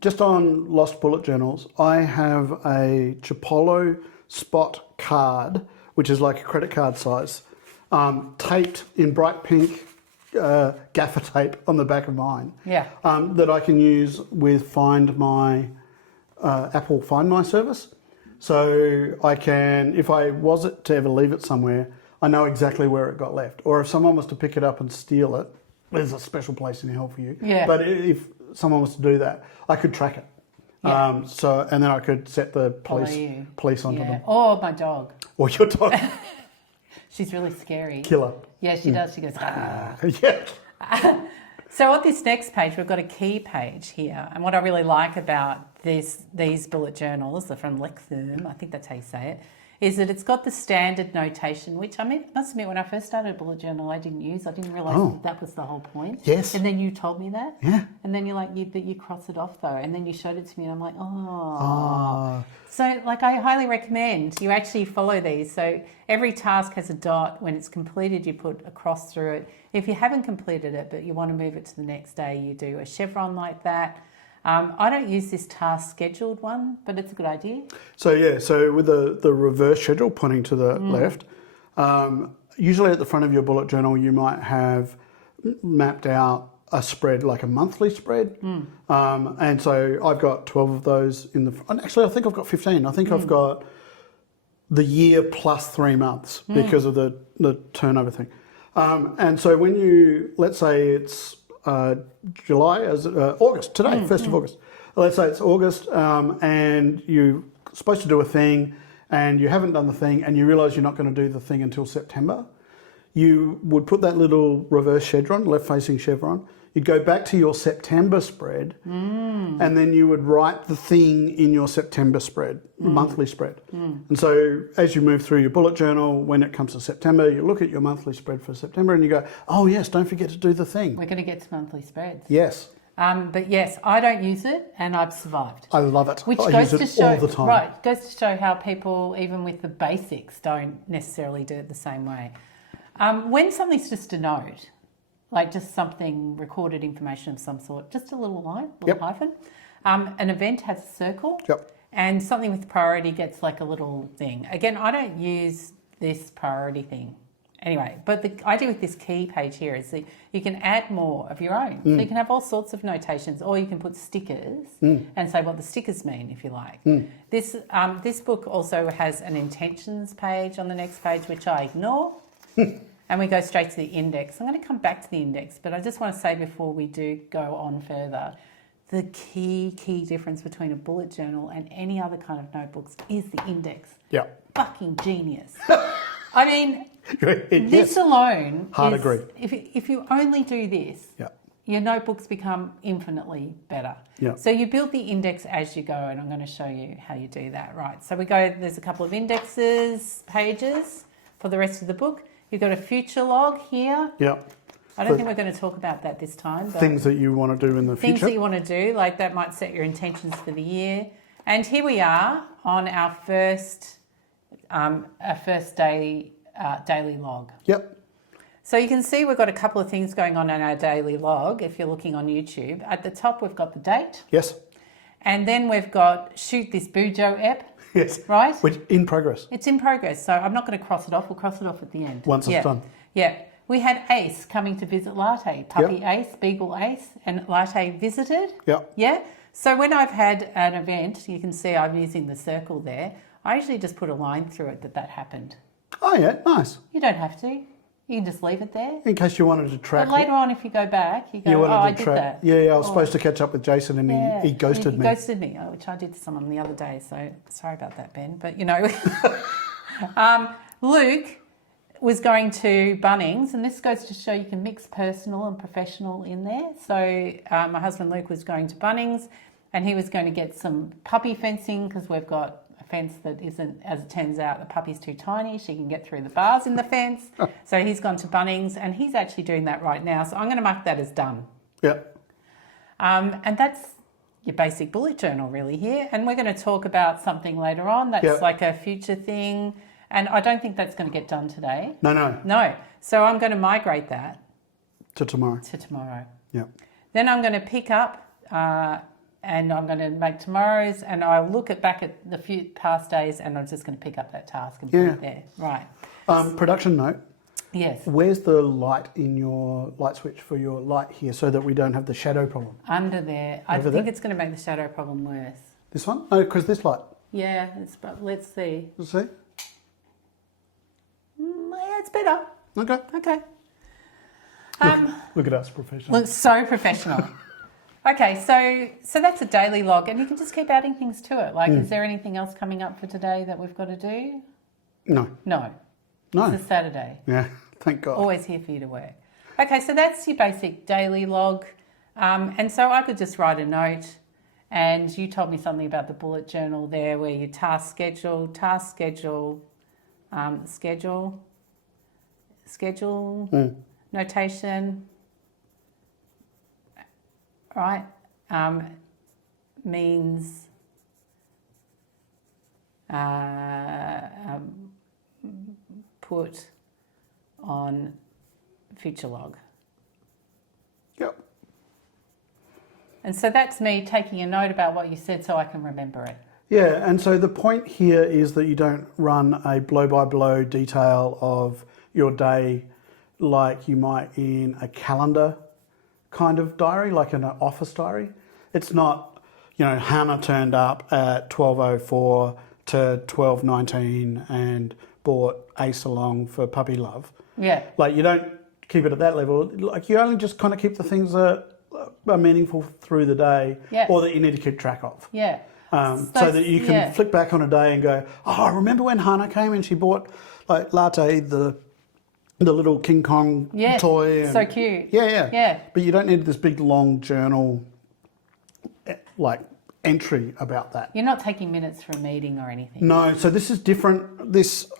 Just on lost bullet journals, I have a Chipolo Spot card, which is like a credit card size, taped in bright pink gaffer tape on the back of mine. Yeah. That I can use with Find My Apple Find My service. So I can, if I was it to ever leave it somewhere, I know exactly where it got left. Or if someone was to pick it up and steal it, there's a special place in hell for you. Yeah. But if someone was to do that, I could track it. Yeah. And then I could set the Follow you. police onto Yeah. them. Or my dog. Or your dog. She's really scary. Killer. Yeah, she does. She goes, ah. Yeah. So on this next page, we've got a key page here. And what I really like about these bullet journals, they're from Lectherm, I think that's how you say it, is that it's got the standard notation, which I must admit, when I first started a bullet journal, I didn't use. I didn't realise that was the whole point. Yes. And then you told me that. Yeah. And then you're like, but you cross it off though. And then you showed it to me, and I'm like, Ah. So, like, I highly recommend you actually follow these. So every task has a dot. When it's completed, you put a cross through it. If you haven't completed it, but you want to move it to the next day, you do a chevron like that. I don't use this task scheduled one, but it's a good idea. So with the reverse schedule pointing to the left, usually at the front of your bullet journal, you might have mapped out a spread, like a monthly spread. And so I've got 12 of those in the, actually I think I've got 15. I think I've got the year plus 3 months because of the turnover thing. And so when you, let's say it's July, August, today, 1st of August. Let's say it's August and you're supposed to do a thing and you haven't done the thing and you realise you're not going to do the thing until September. You would put that little reverse chevron, left-facing chevron. You'd go back to your September spread and then you would write the thing in your September spread, monthly spread. And so as you move through your bullet journal, when it comes to September, you look at your monthly spread for September and you go, oh yes, don't forget to do the thing. We're going to get to monthly spreads. Yes. But yes, I don't use it and I've survived. I love it. Which I goes use to it show, all the time. Right, goes to show how people, even with the basics, don't necessarily do it the same way. When something's just a note, like just something, recorded information of some sort, just a little line, little hyphen. An event has a circle, and something with priority gets like a little thing. Again, I don't use this priority thing. Anyway, but the idea with this key page here is that you can add more of your own. So you can have all sorts of notations, or you can put stickers and say what the stickers mean, if you like. This book also has an intentions page on the next page, which I ignore. And we go straight to the index. I'm going to come back to the index, but I just want to say before we do go on further, the key difference between a bullet journal and any other kind of notebooks is the index. Yeah. Fucking genius. I mean, Yes. this alone Hard is, agree. If you only do this, your notebooks become infinitely better. Yeah. So you build the index as you go, and I'm going to show you how you do that. Right. So we go, there's a couple of indexes, pages for the rest of the book. You've got a future log here. Yeah. I don't think we're going to talk about that this time. But things that you want to do in the things future. that you want to do, like that might set your intentions for the year. And here we are on our first daily log. Yep. So you can see we've got a couple of things going on in our daily log if you're looking on YouTube. At the top, we've got the date. Yes. And then we've got shoot this Bujo app. Yes. Right? Which in progress. It's in progress, so I'm not going to cross it off. We'll cross it off at the end. Once it's done. Yeah. We had Ace coming to visit Latte. Puppy Ace, Beagle Ace, and Latte visited. Yep. Yeah. So when I've had an event, you can see I'm using the circle there. I usually just put a line through it that happened. Oh yeah, nice. You don't have to. You can just leave it there. In case you wanted to track. But later on, if you go back, you go, you wanted I to did track. that. Yeah, I was supposed to catch up with Jason and he ghosted me. He ghosted me, which I did to someone the other day. So sorry about that, Ben. But you know, Luke was going to Bunnings, and this goes to show you can mix personal and professional in there. So my husband Luke was going to Bunnings, and he was going to get some puppy fencing because we've got a fence that isn't, as it turns out, the puppy's too tiny. She can get through the bars in the fence. So he's gone to Bunnings, and he's actually doing that right now. So I'm going to mark that as done. Yep. And that's your basic bullet journal really here. And we're going to talk about something later on that's like a future thing. And I don't think that's going to get done today. No. So I'm going to migrate that to tomorrow. Yeah. Then I'm going to pick up and I'm going to make tomorrow's, and I'll look back at the few past days, and I'm just going to pick up that task and put it there. Right. Production note. Yes. Where's the light in your light switch for your light here so that we don't have the shadow problem? Under there. I think it's going to make the shadow problem worse. This one? No, because this light. Yeah, but let's see. Let's see. Yeah, it's better. Okay. Look at us, professional. Looks so professional. Okay, so that's a daily log, and you can just keep adding things to it. Like, is there anything else coming up for today that we've got to do? No. It's a Saturday. Yeah, thank God. Always here for you to work. Okay, so that's your basic daily log. And so I could just write a note, and you told me something about the bullet journal there where you task schedule, schedule, notation, right? Means put on future log. Yep. And so that's me taking a note about what you said so I can remember it. Yeah, and so the point here is that you don't run a blow-by-blow detail of your day like you might in a calendar kind of diary, like in an office diary. It's not, Hannah turned up at 12:04 to 12:19 and bought Ace along for puppy love. Yeah. Like, you don't keep it at that level. Like, you only just kind of keep the things that are meaningful through the day, or that you need to keep track of. Yeah. So that you can flick back on a day and go, oh, remember when Hannah came and she bought like Latte, the little King Kong toy? And, so cute. Yeah. But you don't need this big long journal like entry about that. You're not taking minutes for a meeting or anything. No, so this is different.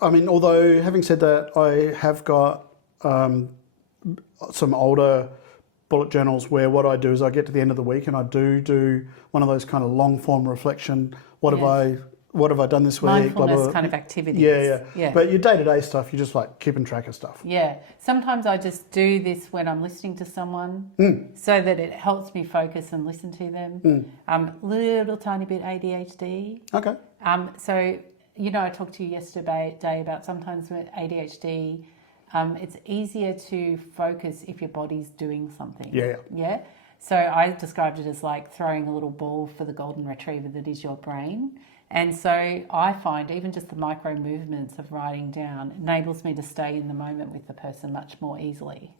Although having said that, I have got some older bullet journals where what I do is I get to the end of the week and I do one of those kind of long form reflection. What have I done this week? Mindfulness blah, blah, blah. kind of activities. Yeah. But your day-to-day stuff, you're just like keeping track of stuff. Yeah. Sometimes I just do this when I'm listening to someone so that it helps me focus and listen to them. Little tiny bit ADHD. Okay. So, I talked to you yesterday about sometimes with ADHD, it's easier to focus if your body's doing something. Yeah. So I described it as like throwing a little ball for the golden retriever that is your brain. And so I find even just the micro movements of writing down enables me to stay in the moment with the person much more easily.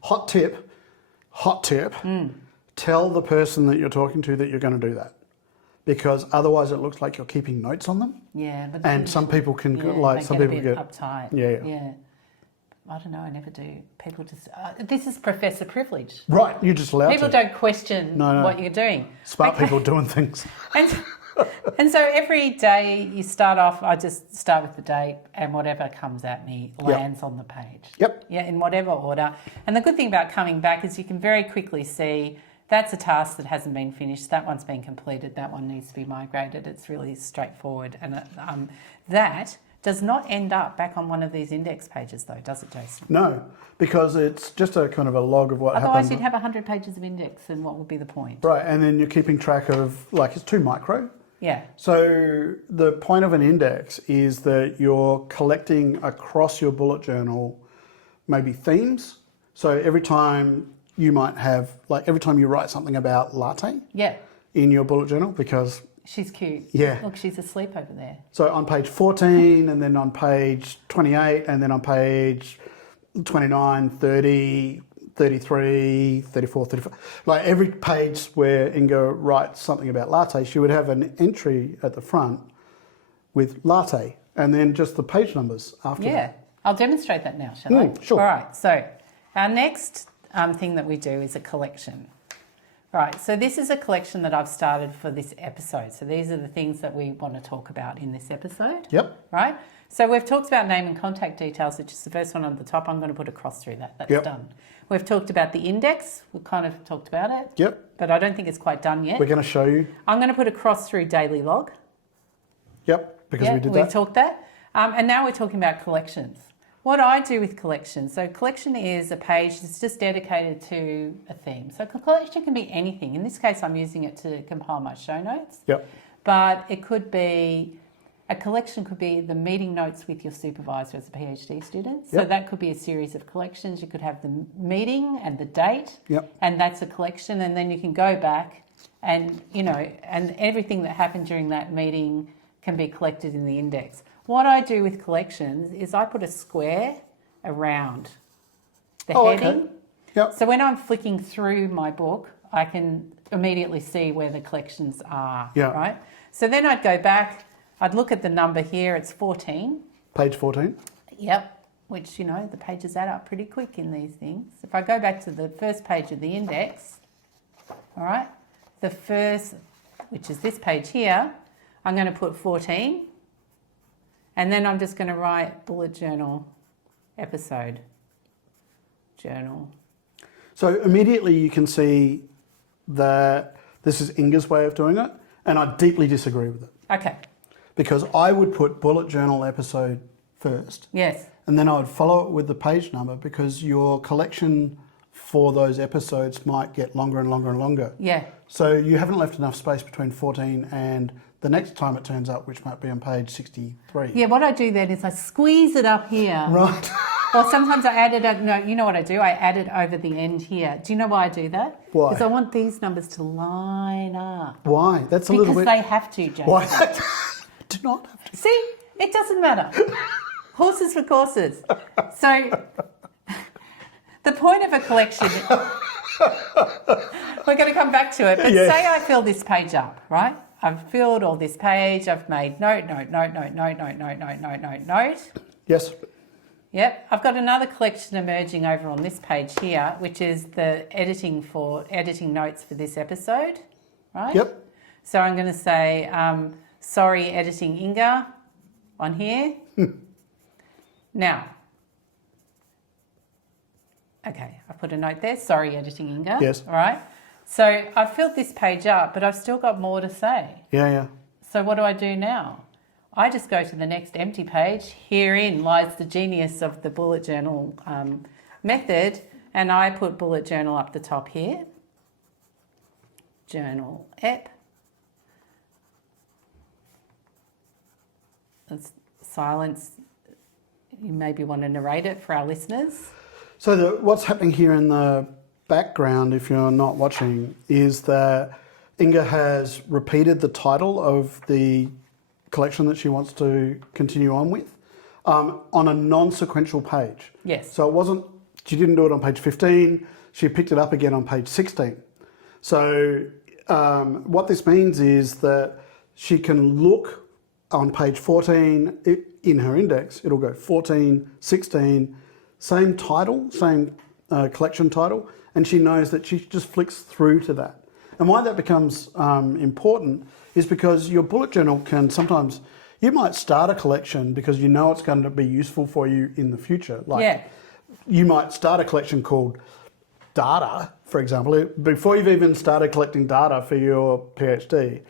Hot tip. Tell the person that you're talking to that you're going to do that. Because otherwise it looks like you're keeping notes on them. Yeah. But and some people can get uptight. Yeah. I don't know, I never do. People just... this is professor privilege. Right, you're just allowed People don't question what you're doing. Smart people doing things. And so every day you start off, I just start with the date and whatever comes at me lands on the page. Yep. Yeah, in whatever order. And the good thing about coming back is you can very quickly see that's a task that hasn't been finished, that one's been completed, that one needs to be migrated. It's really straightforward. And that does not end up back on one of these index pages though, does it, Jason? No, because it's just a kind of a log of what happened. Otherwise you'd have 100 pages of index and what would be the point? Right, and then you're keeping track of, like, it's too micro. Yeah. So the point of an index is that you're collecting across your bullet journal maybe themes. So every time you might have, like every time you write something about Latte in your bullet journal, because... She's cute. Yeah. Look, she's asleep over there. So on page 14 and then on page 28 and then on page 29, 30, 33, 34, 35. Like every page where Inga writes something about Latte, she would have an entry at the front with Latte and then just the page numbers after that. Yeah. I'll demonstrate that now, shall I? Sure. All right. So our next thing that we do is a collection. Right, so this is a collection that I've started for this episode. So these are the things that we want to talk about in this episode. Yep. Right? So we've talked about name and contact details, which is the first one on the top. I'm going to put a cross through that. That's done. We've talked about the index. We've kind of talked about it. Yep. But I don't think it's quite done yet. We're going to show you. I'm going to put a cross through daily log. Yep, because we did that. We've talked that. And now we're talking about collections. What I do with collection, so collection is a page that's just dedicated to a theme. So collection can be anything. In this case, I'm using it to compile my show notes. Yep. But it could be, a collection could be the meeting notes with your supervisor as a PhD student. So that could be a series of collections. You could have the meeting and the date, and that's a collection. And then you can go back and, and everything that happened during that meeting can be collected in the index. What I do with collections is I put a square around the heading. Okay. Yep. So when I'm flicking through my book, I can immediately see where the collections are, right? So then I'd go back, I'd look at the number here, it's 14. Page 14. Yep, which, the pages add up pretty quick in these things. If I go back to the first page of the index, all right, the first, which is this page here, I'm going to put 14. And then I'm just going to write bullet journal episode. Journal. So immediately you can see that this is Inga's way of doing it, and I deeply disagree with it. Okay. Because I would put bullet journal episode first, Yes. and then I would follow it with the page number, because your collection for those episodes might get longer and longer and longer. Yeah. So you haven't left enough space between 14 and the next time it turns up, which might be on page 63. Yeah, what I do then is I squeeze it up here. Right. Or sometimes I add it, no, you know what I do? I add it over the end here. Do you know why I do that? Why? Because I want these numbers to line up. Why? That's a little Because bit... they have to, Jason. Why? Do not have to. See, it doesn't matter. Horses for courses. So the point of a collection, we're going to come back to it, but Yes. say I fill this page up, right? I've filled all this page, I've made note. Yes. Yep, I've got another collection emerging over on this page here, which is the editing notes for this episode, right? Yep. So I'm going to say, sorry, editing Inga on here. Now, okay, I put a note there, sorry, editing Inga. Yes. All right. So I've filled this page up, but I've still got more to say. Yeah. So what do I do now? I just go to the next empty page. Herein lies the genius of the bullet journal method, and I put bullet journal up the top here. Journal ep. That's silence. You maybe want to narrate it for our listeners. So what's happening here in the background, if you're not watching, is that Inga has repeated the title of the collection that she wants to continue on with on a non-sequential page. Yes. So she didn't do it on page 15, she picked it up again on page 16. So what this means is that she can look on page 14 in her index, it'll go 14, 16, same title, same collection title, and she knows that she just flicks through to that. And why that becomes important is because your bullet journal can sometimes, you might start a collection because you know it's going to be useful for you in the future. Like you might start a collection called data, for example, before you've even started collecting data for your PhD.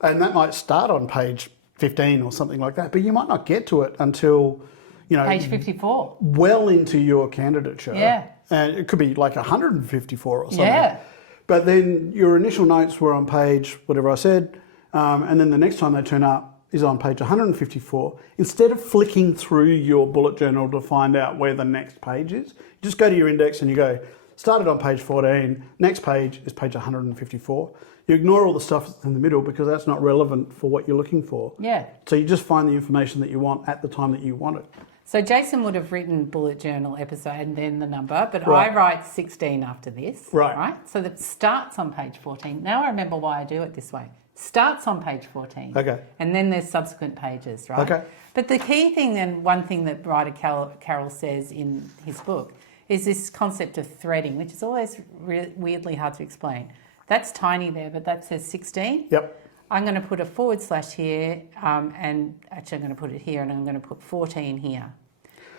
And that might start on page 15 or something like that, but you might not get to it until, page 54. Well into your candidature. Yeah. And it could be like 154 or something. Yeah. But then your initial notes were on page, whatever I said, and then the next time they turn up is on page 154. Instead of flicking through your bullet journal to find out where the next page is, you just go to your index and you go, started on page 14, next page is page 154. You ignore all the stuff that's in the middle because that's not relevant for what you're looking for. Yeah. So you just find the information that you want at the time that you want it. So Jason would have written bullet journal episode and then the number, but Right. I write 16 after this. Right. So that starts on page 14. Now I remember why I do it this way. Starts on page 14. Okay. And then there's subsequent pages, right? Okay. But the key thing, and one thing that writer Carroll says in his book, is this concept of threading, which is always weirdly hard to explain. That's tiny there, but that says 16. Yep. I'm going to put a / here, and actually I'm going to put it here, and I'm going to put 14 here,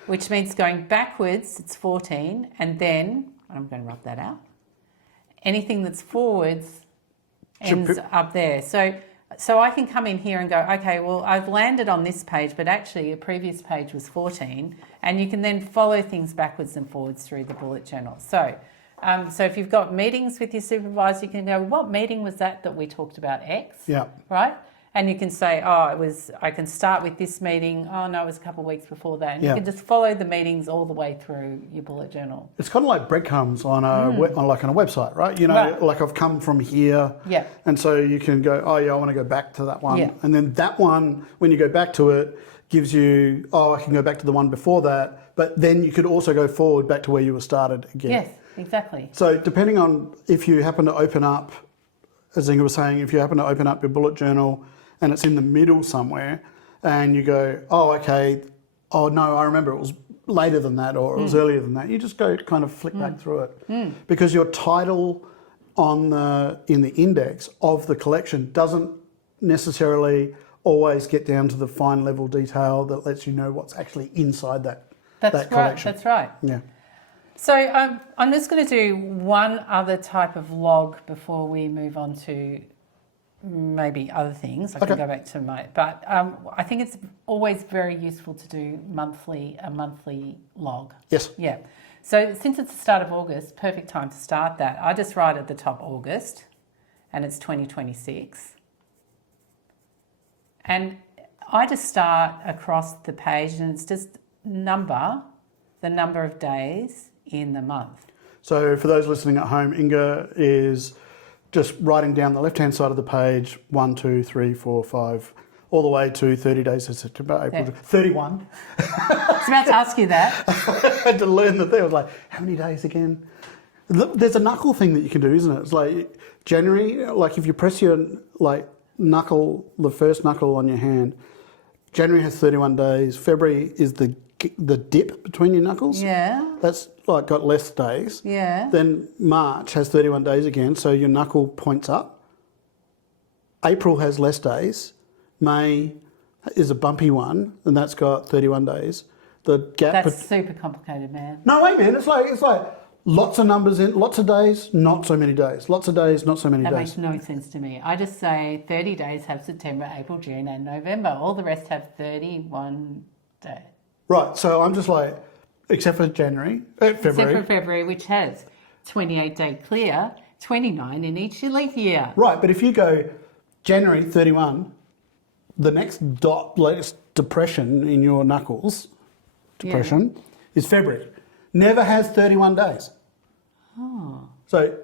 which means going backwards, it's 14, and then, I'm going to rub that out, anything that's forwards ends up there. So I can come in here and go, okay, well, I've landed on this page, but actually a previous page was 14, and you can then follow things backwards and forwards through the bullet journal. So if you've got meetings with your supervisor, you can go, what meeting was that we talked about X? Yeah. Right? And you can say, I can start with this meeting. Oh, no, it was a couple of weeks before that. And you can just follow the meetings all the way through your bullet journal. It's kind of like breadcrumbs on a website, right? Right. Like I've come from here. Yeah. And so you can go, I want to go back to that one. Yeah. And then that one, when you go back to it, gives you, I can go back to the one before that. But then you could also go forward back to where you were started again. Yes, exactly. So depending on if you happen to open up, as Inga was saying, if you happen to open up your bullet journal and it's in the middle somewhere and you go, I remember it was later than that or it was earlier than that, you just go kind of flick back through it. Because your title in the index of the collection doesn't necessarily always get down to the fine level detail that lets you know what's actually inside that That's that right. collection. That's right. Yeah. So I'm just going to do one other type of log before we move on to maybe other things. I can go back to but I think it's always very useful to do a monthly log. Yes. Yeah. So since it's the start of August, perfect time to start that. I just write at the top August, and it's 2026. And I just start across the page, and it's just the number of days in the month. So for those listening at home, Inga is just writing down the left-hand side of the page, 1, 2, 3, 4, 5, all the way to 30 days of September, April, 31. I was about to ask you that. I had to learn the thing. I was like, how many days again? There's a knuckle thing that you can do, isn't it? It's like January, like if you press your knuckle, the first knuckle on your hand, January has 31 days. February is the dip between your knuckles. Yeah. That's got less days. Yeah. Then March has 31 days again, so your knuckle points up. April has less days. May is a bumpy one, and that's got 31 days. The gap. That's super complicated, man. No way, man. It's like lots of numbers in, lots of days, not so many days. Lots of days, not so many That days. makes no sense to me. I just say 30 days have September, April, June, and November. All the rest have 31 days. Right. So I'm just like, except for January, February. Except for February, which has 28 day clear, 29 in each leap year. Right, but if you go January 31, the next latest depression in your knuckles, is February. Never has 31 days. Oh. So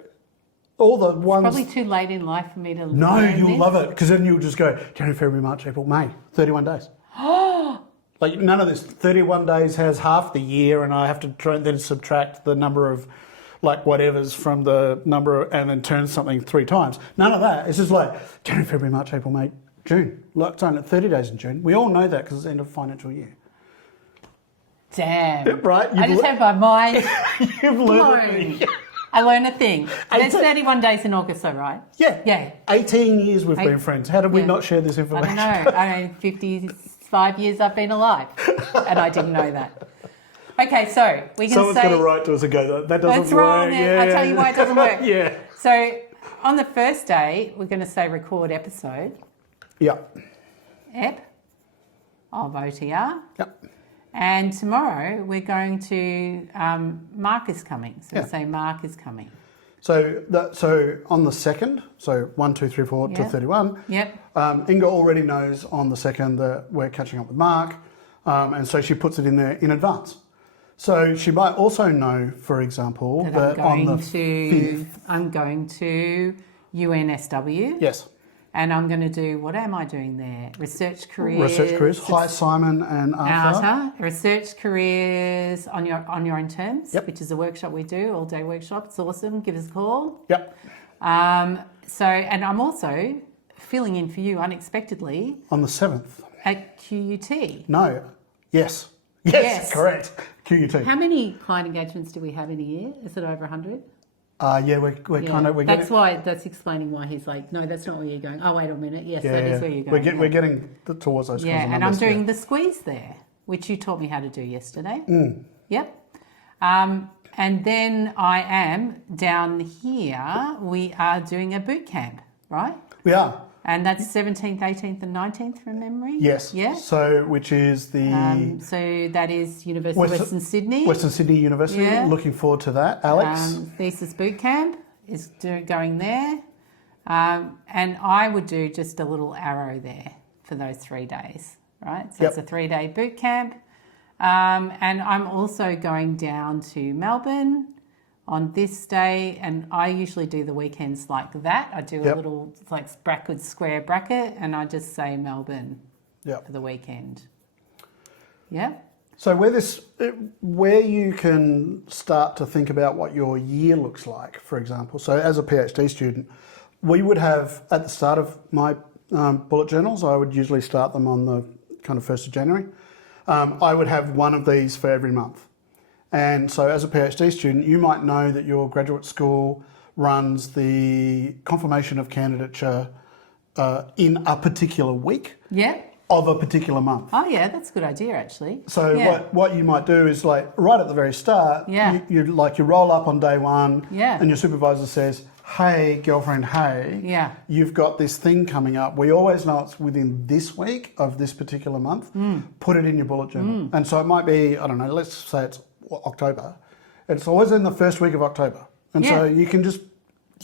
all the ones... Probably too late in life for me to No, learn you'll this. love it, because then you'll just go January, February, March, April, May, 31 days. Like none of this. 31 days has half the year, and I have to try and then subtract the number of whatever's from the number and then turn something 3 times. None of that. It's just like January, February, March, April, May, June. Like it's only 30 days in June. We all know that because it's the end of financial year. Damn. Right? I just have my mind You've learned blown. I learned a thing. There's 31 days in August, though, right? Yeah. Yeah. 18 years we've been friends. How did we not share this I information? don't know. I mean, 55 years I've been alive, and I didn't know that. Okay, so we can Someone's say... going to write to us and go, that doesn't That's work. wrong. I'll tell you why it doesn't work. Yeah. So on the first day, we're going to say record episode, Yeah. ep, of OTR. Yep. And tomorrow we're going to Mark is coming. So Yeah. we say Mark is coming. So on the 2nd, so 1, 2, 3, 4 to 31, Yep. Inga already knows on the 2nd that we're catching up with Mark, and so she puts it in there in advance. So she might also know, for example, that on the 5th... I'm going to UNSW. Yes. And I'm going to do, what am I doing there? Research careers. Hi, Simon and Arthur. Research careers on your own terms, Yep. which is a workshop we do, all-day workshop. It's awesome. Give us a call. Yep. And I'm also filling in for you unexpectedly On the 7th. at QUT. No. Yes. Yes. Correct. QUT. How many client engagements do we have in a year? Is it over 100? Yeah, we're kind of... That's explaining why he's like, no, that's not where you're going. Oh, wait a minute. Yes, that is where you're going. We're getting towards those kinds of And numbers. I'm doing the squeeze there, which you taught me how to do yesterday. Yep. And then I am down here, we are doing a boot camp, right? We are. And that's 17th, 18th and 19th from memory? Yes. Yeah. So, which is the... So that is University of Western Sydney. Western Sydney University. Yeah. Looking forward to that. Alex? Thesis boot camp is going there. And I would do just a little arrow there for those 3 days, right? So it's a 3-day boot camp. And I'm also going down to Melbourne on this day, and I usually do the weekends like that. I do a little square bracket, and I just say Melbourne for the weekend. Yep. So where you can start to think about what your year looks like, for example. So as a PhD student, we would have, at the start of my bullet journals, I would usually start them on the kind of 1st of January. I would have one of these for every month. And so as a PhD student, you might know that your graduate school runs the confirmation of candidature in a particular week Yeah. of a particular month. Oh, yeah, that's a good idea, actually. So Yeah. what you might do is like right at the very start, Yeah. you roll up on day one, Yeah. and your supervisor says, "Hey, girlfriend, hey, Yeah. you've got this thing coming up. We always know it's within this week of this particular month. Put it in your bullet journal." And so it might be, I don't know, let's say it's October. It's always in the first week of October, and so Yeah. you can just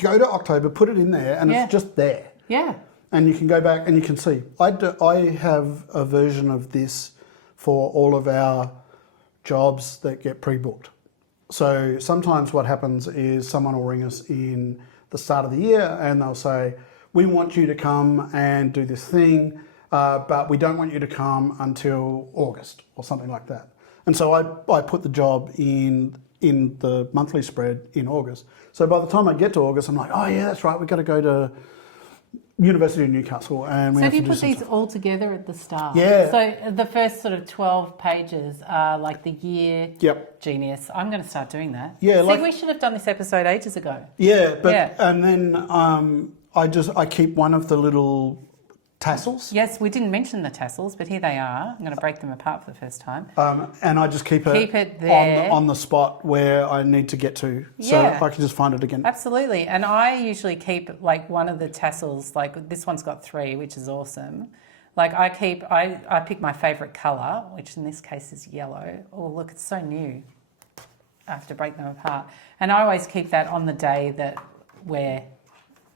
go to October, put it in there, and Yeah. it's just there. Yeah. And you can go back and you can see. I have a version of this for all of our jobs that get pre-booked. So sometimes what happens is someone will ring us in the start of the year and they'll say, "We want you to come and do this thing, but we don't want you to come until August," or something like that. And so I put the job in the monthly spread in August. So by the time I get to August, I'm like, "Oh yeah, that's right. We've got to go to University of Newcastle, and we So have do you to do put some these stuff." all together at the start? Yeah. So the first sort of 12 pages are like the year. Yep. Genius. I'm going to start doing that. Yeah, See, like- we should have done this episode ages ago. Yeah, but Yeah. and then I keep one of the little tassels, Yes, we didn't mention the tassels, but here they are. I'm going to break them apart for the first time. and I just keep it there. on the spot where I need to get to, so Yeah. I can just find it again. Absolutely. And I usually keep like one of the tassels, like this one's got 3, which is awesome. Like I pick my favourite colour, which in this case is yellow. Oh, look, it's so new. I have to break them apart. And I always keep that on the day that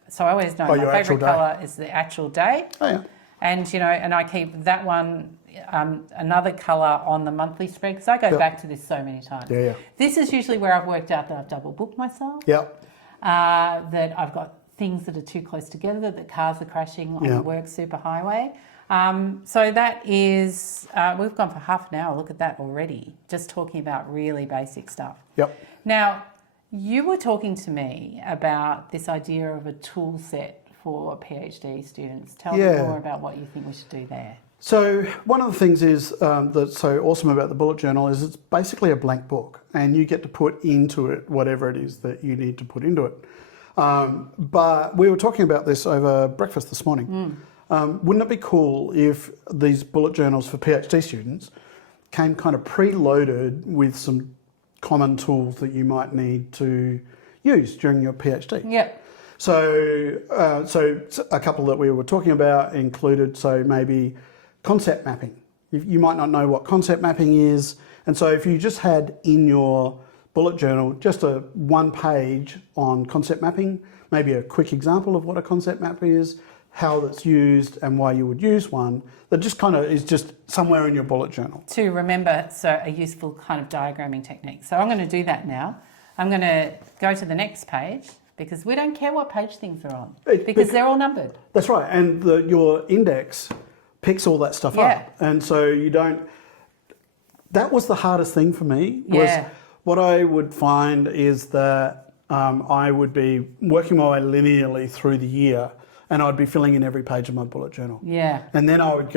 so I always know your my actual favourite day. colour is the actual day. Oh yeah, And, and I keep that one, another colour on the monthly spread, because I go Yep. back to this so many times. Yeah. This is usually where I've worked out that I've double booked myself, yeah, that I've got things that are too close together, that cars are crashing on Yeah. the work superhighway. So that is, we've gone for half an hour, look at that already, just talking about really basic stuff. yep. Now, you were talking to me about this idea of a tool set for PhD students. Tell me Yeah. more about what you think we should do there. So one of the things is that's so awesome about the bullet journal is it's basically a blank book, and you get to put into it whatever it is that you need to put into it. But we were talking about this over breakfast this morning. Wouldn't it be cool if these bullet journals for PhD students came kind of preloaded with some common tools that you might need to use during your PhD? Yep. So a couple that we were talking about included, so maybe concept mapping. You might not know what concept mapping is, and so if you just had in your bullet journal just a 1 page on concept mapping, maybe a quick example of what a concept map is, how it's used, and why you would use one, that just kind of is just somewhere in your bullet journal. To remember, so a useful kind of diagramming technique. So I'm going to do that now. I'm going to go to the next page, because we don't care what page things are on, because they're all numbered. That's right, and your index picks all that stuff Yeah. up, and so you don't. That was the hardest thing for me. Was Yeah. what I would find is that I would be working my way linearly through the year, and I'd be filling in every page of my bullet journal. Yeah. And then I'd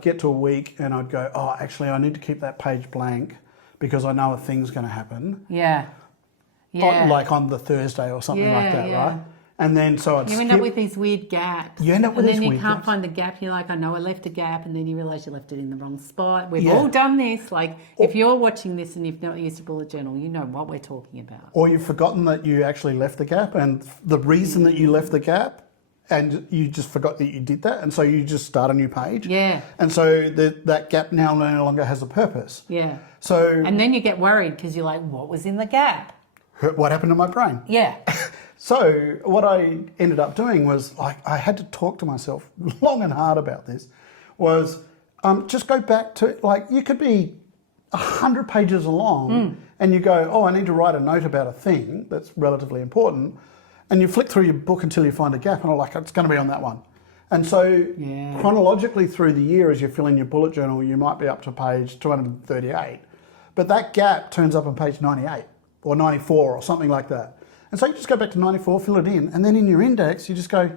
get to a week, and I'd go, oh, actually, I need to keep that page blank because I know a thing's going to happen. Yeah. Yeah. Like on the Thursday or something like Yeah, that, yeah. right? And then so I'd You end up with these weird gaps. You end up with and these then you weird can't gaps. find the gap. You're like, I know I left a gap, and then you realise you left it in the wrong spot. We've Yeah. all done this. Like, if you're watching this and you've not used a bullet journal, you know what we're talking about. Or you've forgotten that you actually left the gap, and the reason that you left the gap, and you just forgot that you did that, and so you just start a new page. Yeah. And so that gap now no longer has a purpose. Yeah. So And then you get worried because you're like, what was in the gap? what happened to my brain? Yeah. So what I ended up doing was, like, I had to talk to myself long and hard about this, was just go back to, like, you could be 100 pages along and you go, oh, I need to write a note about a thing that's relatively important, and you flick through your book until you find a gap, and I'm like, it's going to be on that one. And so chronologically through the year, as you fill in your bullet journal, you might be up to page 238, but that gap turns up on page 98 or 94 or something like that. And so you just go back to 94, fill it in, and then in your index, you just go,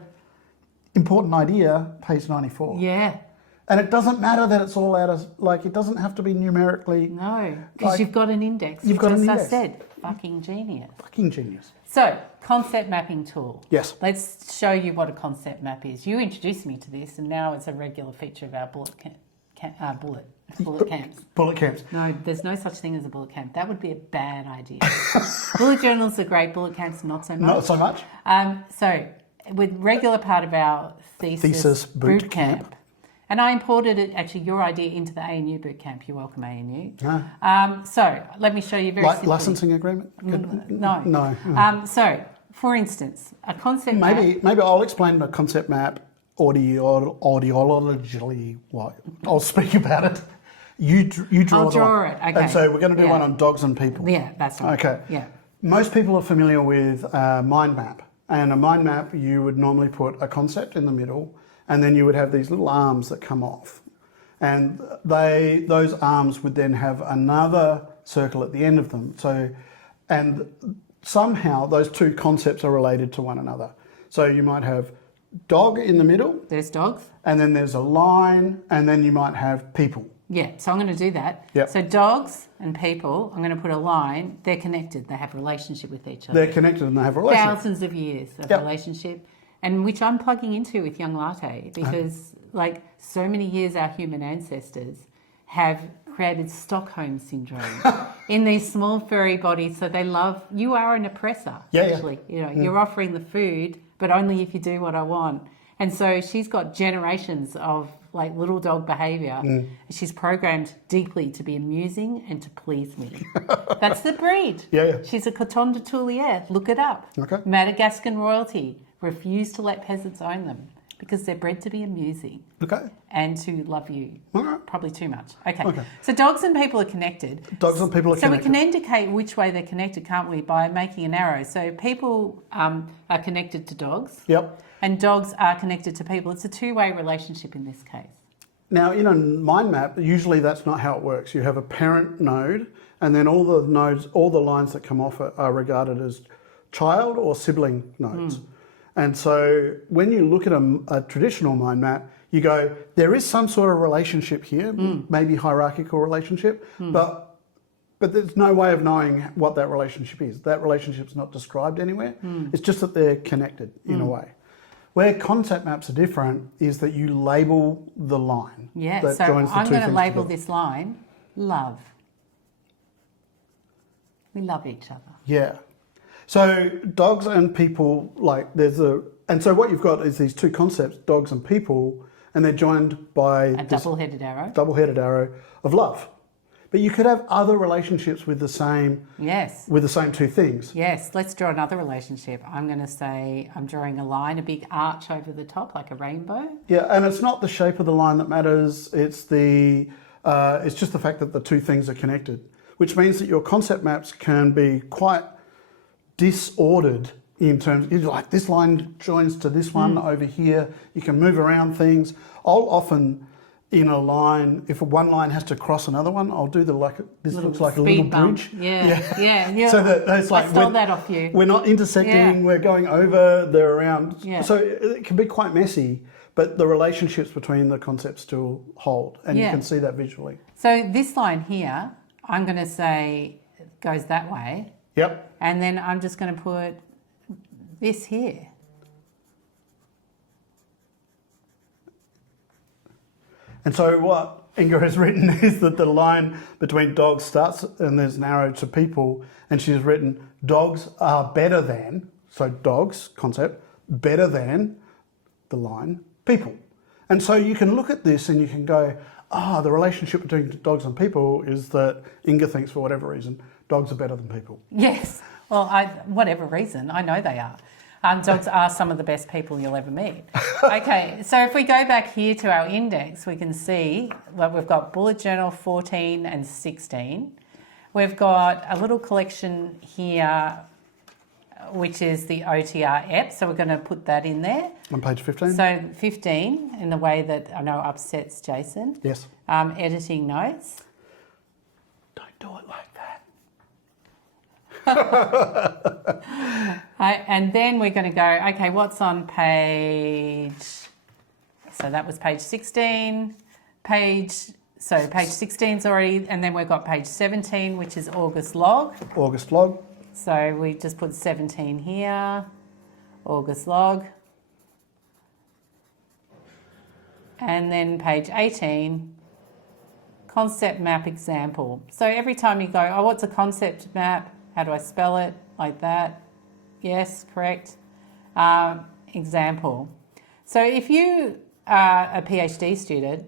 important idea, page 94. Yeah. And it doesn't matter that it's all out of, like, it doesn't have to be numerically. No, because Like, you've got an index. you've got which, an as index. I said, fucking genius. Fucking genius. So, concept mapping tool. Yes. Let's show you what a concept map is. You introduced me to this, and now it's a regular feature of our bullet camps. Bullet camps. No, there's no such thing as a bullet camp. That would be a bad idea. Bullet journals are great. Bullet camps, not so much. Not so much. So, with regular part of our thesis boot camp. And I imported it, actually, your idea into the ANU boot camp. You're welcome, ANU. Ah. So, let me show you very simply. Licensing agreement? No. No. So, for instance, a concept map. Maybe I'll explain the concept map audiologically. What I'll speak about it. You draw I'll it. draw it. Okay. And so we're going to do one on dogs and people. Yeah, that's right. Okay. Yeah. Most people are familiar with a mind map, and a mind map you would normally put a concept in the middle, and then you would have these little arms that come off, and those arms would then have another circle at the end of them. So, and somehow those two concepts are related to one another. So you might have dog in the middle. There's dogs. And then there's a line, and then you might have people. Yeah, so I'm going to do that. Yep. So dogs and people, I'm going to put a line. They're connected. They have a relationship with each other. They're connected and they have a relationship. Thousands of years of Yep. relationship, and which I'm plugging into with Young Latte because, like so many years, our human ancestors have created Stockholm syndrome in these small furry bodies. So they love you. Are an oppressor. Yeah, actually. You know, you're offering the food, but only if you do what I want. And so she's got generations of like little dog behaviour. She's programmed deeply to be amusing and to please me. That's the breed. Yeah. She's a Coton de Tulier. Look it up. Okay. Madagascan royalty refuse to let peasants own them because they're bred to be amusing Okay. and to love you. All right. Probably too much. Okay. Okay. So dogs and people are connected. Dogs and people are So connected. we can indicate which way they're connected, can't we, by making an arrow. So people are connected to dogs. Yep. And dogs are connected to people. It's a two-way relationship in this case. Now, in a mind map, usually that's not how it works. You have a parent node, and then all the nodes, all the lines that come off it are regarded as child or sibling nodes. And so when you look at a traditional mind map, you go, there is some sort of relationship here, maybe hierarchical relationship, but there's no way of knowing what that relationship is. That relationship's not described anywhere. It's just that they're connected in a way. Where concept maps are different is that you label the line. Yeah, that so joins the I'm two going to things label together. this line love. We love each other. Yeah. So dogs and people, like and so what you've got is these two concepts, dogs and people, and they're joined by A double-headed arrow. double-headed arrow of love. But you could have other relationships with the same Yes. two things. Yes, let's draw another relationship. I'm going to say I'm drawing a line, a big arch over the top, like a rainbow. Yeah, and it's not the shape of the line that matters. It's just the fact that the two things are connected, which means that your concept maps can be quite disordered in terms. Like this line joins to this one over here. You can move around things. I'll often, in a line, if one line has to cross another one, I'll do this looks like a little Speed bump. bridge. Yeah. So that it's like I stole that off you. We're not intersecting. Yeah. We're going over. They're around. Yeah. So it can be quite messy, but the relationships between the concepts still hold, and you can see that visually. So this line here, I'm going to say goes that way, Yep. and then I'm just going to put this here. And so what Inga has written is that the line between dogs starts and there's an arrow to people, and she's written dogs are better than, so dogs concept, better than the line people. And so you can look at this and you can go, the relationship between dogs and people is that Inga thinks for whatever reason dogs are better than people. Yes. Well, whatever reason, I know they are. Dogs are some of the best people you'll ever meet. Okay, so if we go back here to our index, we can see that we've got bullet journal 14 and 16. We've got a little collection here, which is the OTR EP, so we're going to put that in there. On page 15? So 15, in the way that I know upsets Jason. Yes. Editing notes. Don't do it like that. And then we're going to go, okay, what's on page... So that was page 16. Page 16's already... And then we've got page 17, which is August log. August log. So we just put 17 here, August log. And then page 18, concept map example. So every time you go, oh, what's a concept map? How do I spell it? Like that. Yes, correct. Example. So if you are a PhD student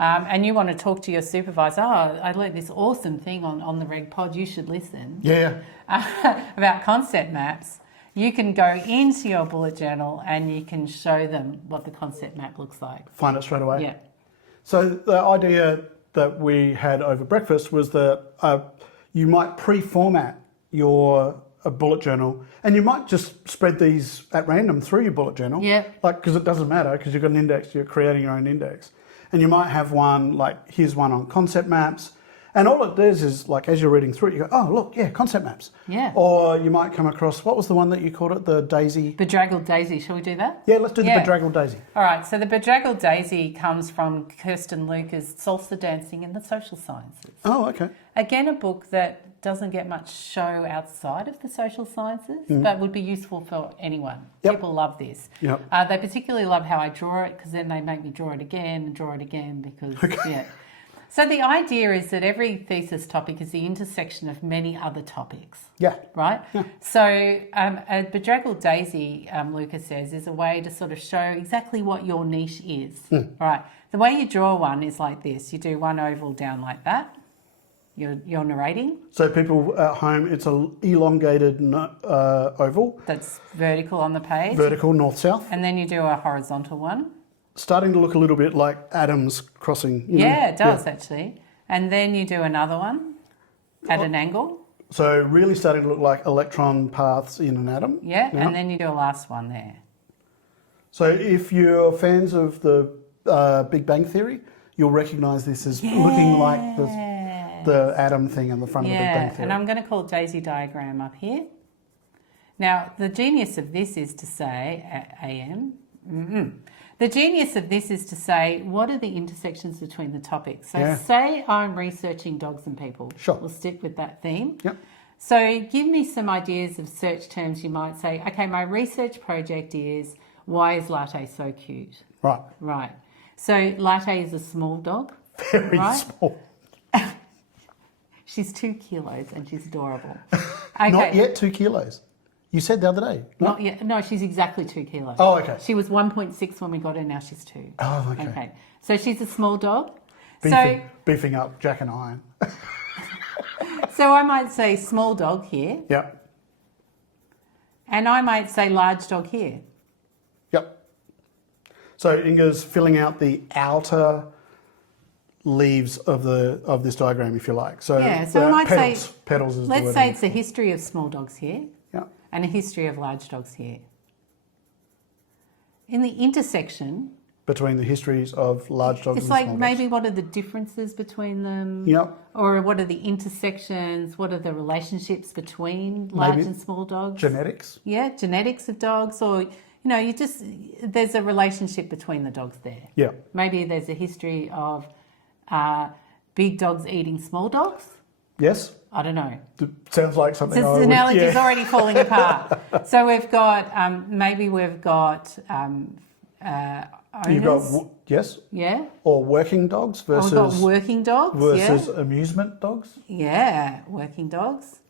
and you want to talk to your supervisor, oh, I learned this awesome thing on the Reg Pod, you should listen. Yeah. About concept maps. You can go into your bullet journal and you can show them what the concept map looks like. Find it straight away. Yeah. So the idea that we had over breakfast was that you might pre-format your bullet journal, and you might just spread these at random through your bullet journal. Yeah. Like, because it doesn't matter, because you've got an index, you're creating your own index. And you might have one, like, here's one on concept maps. And all it does is, like, as you're reading through it, you go, oh, look, yeah, concept maps. Yeah. Or you might come across, what was the one that you called it? The daisy? Bedraggled daisy. Shall we do that? Yeah, let's do the bedraggled daisy. All right. So the bedraggled daisy comes from Kirsten Luca's Salsa Dancing in the Social Sciences. Oh, okay. Again, a book that doesn't get much show outside of the social sciences, but would be useful for anyone. Yep. People love this. Yep. They particularly love how I draw it, because then they make me draw it again because, yeah. So the idea is that every thesis topic is the intersection of many other topics. Yeah. Right? Yeah. So a bedraggled daisy, Lucas says, is a way to sort of show exactly what your niche is. Right? The way you draw one is like this. You do one oval down like that. You're narrating. So people at home, it's an elongated oval. That's vertical on the page. Vertical, north-south. And then you do a horizontal one. Starting to look a little bit like atoms crossing. You know? Yeah, it does actually. And then you do another one at an angle. So really starting to look like electron paths in an atom. Yeah, and then you do a last one there. So if you're fans of the Big Bang Theory, you'll recognise this as looking like the atom thing in the front of the Big Bang Theory. And I'm going to call Daisy diagram up here. Now, the genius of this is to say, the genius of this is to say, what are the intersections between the topics? So say I'm researching dogs and people. Sure. We'll stick with that theme. Yep. So give me some ideas of search terms you might say, okay, my research project is, why is Latte so cute? Right. Right. So Latte is a small dog. Very right? small. She's 2 kilos and she's adorable. Okay. Not yet 2 kilos. You said the other day. Not yet. No, she's exactly 2 kilos. Oh, okay. She was 1.6 when we got her. Now she's 2. Oh, okay. Okay. So she's a small dog. Beefing up Jack and Iron. So I might say small dog here. Yep. And I might say large dog here. Yep. So Inga's filling out the outer leaves of this diagram, if you like. So yeah. So I might petals, say petals is the let's word. say it's a history of small dogs here. Yeah. And a history of large dogs here. In the intersection, between the histories of large dogs it's and like small maybe dogs. what are the differences between them? Yep. Or what are the intersections? What are the relationships between large Maybe and small dogs? Genetics. Yeah, genetics of dogs, or there's a relationship between the dogs there. Yeah. Maybe there's a history of big dogs eating small dogs. Yes. I don't know. Sounds like something. This analogy is already falling apart. So we've got maybe we've got owners. You've got yes. Yeah. Or working dogs versus We've got working dogs versus amusement dogs. Yeah, working dogs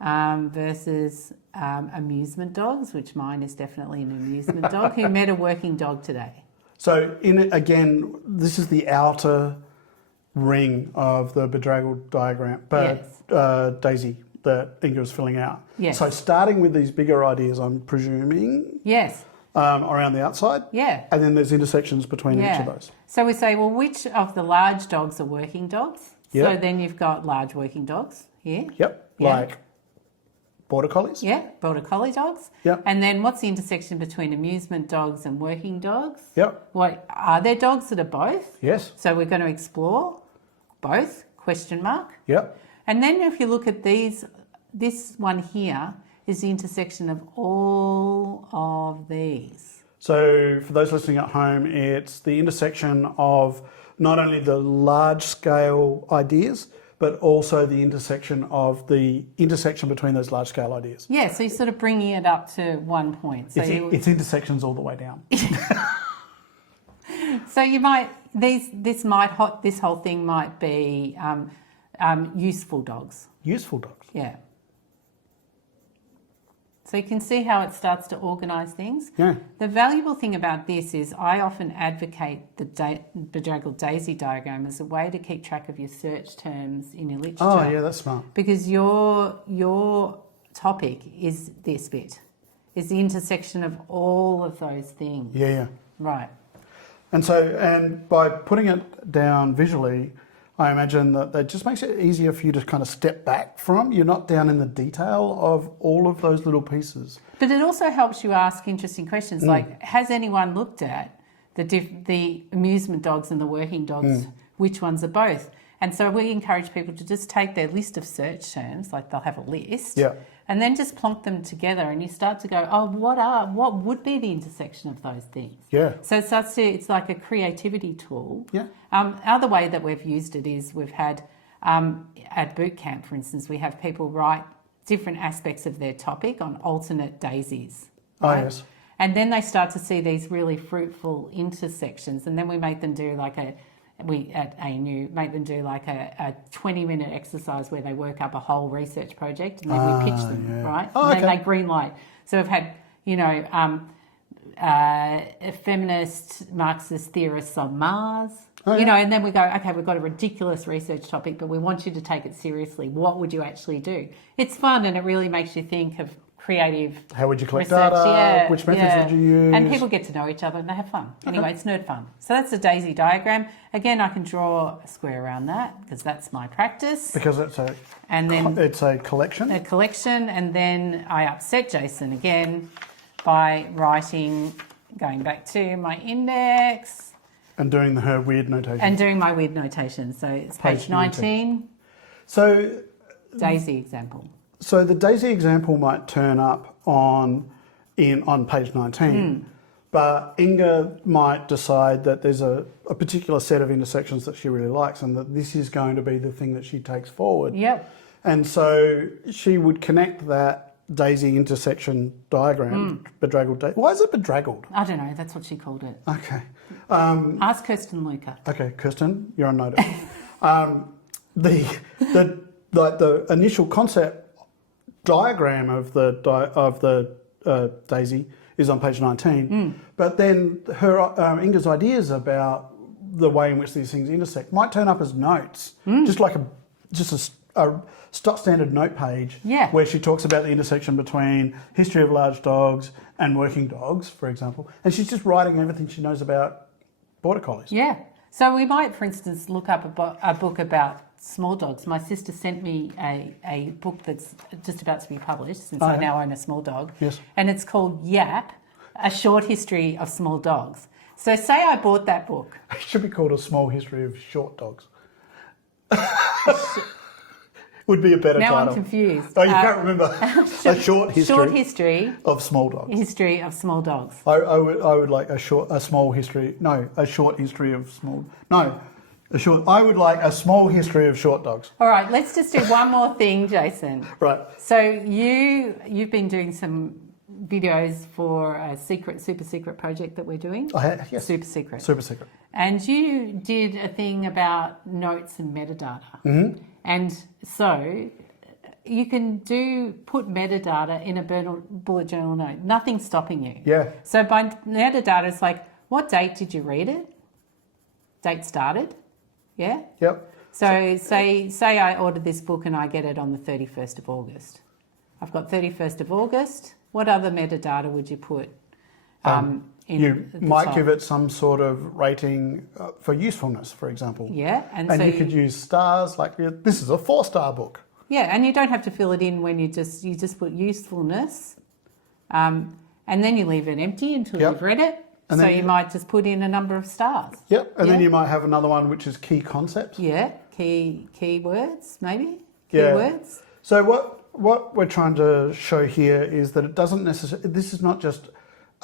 versus amusement dogs, which mine is definitely an amusement dog who met a working dog today. So in it again, this is the outer ring of the bedraggled diagram, but Daisy that Inga was filling out. Yes. So starting with these bigger ideas, I'm presuming. Yes. Around the outside. Yeah. And then there's intersections between each of those. So we say, well, which of the large dogs are working dogs? Yep. So then you've got large working dogs here. Yep. Yeah. Like border collies. Yeah, border collie dogs. Yep. And then what's the intersection between amusement dogs and working dogs? Yep. What are there dogs that are both? Yes. So we're going to explore both, question mark. Yep. And then if you look at this one here is the intersection of all of these. So for those listening at home, it's the intersection of not only the large scale ideas, but also the intersection between those large-scale ideas. Yeah, so you're sort of bringing it up to one point. So It's intersections all the way down. So you might this whole thing might be useful dogs. Useful dogs. Yeah. So you can see how it starts to organise things. Yeah. The valuable thing about this is I often advocate the bedraggled daisy diagram as a way to keep track of your search terms in your literature. Oh, yeah, that's smart. Because your topic is this bit, is the intersection of all of those things. Yeah. Right. And by putting it down visually, I imagine that just makes it easier for you to kind of step back from. You're not down in the detail of all of those little pieces. But it also helps you ask interesting questions like, has anyone looked at the amusement dogs and the working dogs? Which ones are both? And so we encourage people to just take their list of search terms, like they'll have a list, and then just plonk them together, and you start to go, oh, what would be the intersection of those things? Yeah. So it's like a creativity tool. Yeah. Other way that we've used it is we've had at boot camp, for instance, we have people write different aspects of their topic on alternate daisies. Right? Oh, yes. And then they start to see these really fruitful intersections, and then we make them do like at ANU make them do like a 20-minute exercise where they work up a whole research project, and then we pitch them, right? Oh, and then okay. they green light. So we've had, feminist Marxist theorists on Mars, and then we go, okay, we've got a ridiculous research topic, but we want you to take it seriously. What would you actually do? It's fun, and it really makes you think of creative. How would you collect research. data? Which methods would you use? And people get to know each other and they have fun. Anyway, it's nerd fun. So that's the daisy diagram. Again, I can draw a square around that because that's my practice. Because it's a collection. A collection, and then I upset Jason again by going back to my index. And doing her weird notation. And doing my weird notation. So it's page 19. So Daisy example. So the daisy example might turn up on page 19, but Inga might decide that there's a particular set of intersections that she really likes, and that this is going to be the thing that she takes forward. Yep. And so she would connect that daisy intersection diagram, bedraggled daisy. Why is it bedraggled? I don't know. That's what she called it. Okay. Ask Kirsten Luca. Okay, Kirsten, you're on notice. The initial concept diagram of the daisy is on page 19, but then her Inga's ideas about the way in which these things intersect might turn up as notes, just a stock standard note page, where she talks about the intersection between history of large dogs and working dogs, for example, and she's just writing everything she knows about border collies. Yeah. So we might, for instance, look up a book about small dogs. My sister sent me a book that's just about to be published, since I now own a small dog. Yes. And it's called Yap, A Short History of Small Dogs. So say I bought that book. It should be called A Small History of Short Dogs. Would be a better title. Now I'm confused. Oh, you can't remember. A short history of small dogs. History of small dogs. I would like a short history of small. No, I would like a small history of short dogs. All right, let's just do one more thing, Jason. Right. So you've been doing some videos for a super secret project that we're doing. I have, yes. Super secret. Super secret. And you did a thing about notes and metadata. Mm-hmm. And so you can put metadata in a bullet journal note. Nothing's stopping you. Yeah. So by metadata, it's like, what date did you read it? Date started. Yeah? Yep. So say I ordered this book and I get it on the 31st of August. I've got 31st of August. What other metadata would you put in you the might top? give it some sort of rating for usefulness, for example. Yeah. And so you could use stars, like this is a 4-star book. Yeah, and you don't have to fill it in when you just put usefulness, and then you leave it empty until you've read it. And so you might just put in a number of stars. Yep, and then you might have another one which is key concepts. Yeah, key words maybe. Keywords. So what we're trying to show here is that it doesn't necessarily. This is not just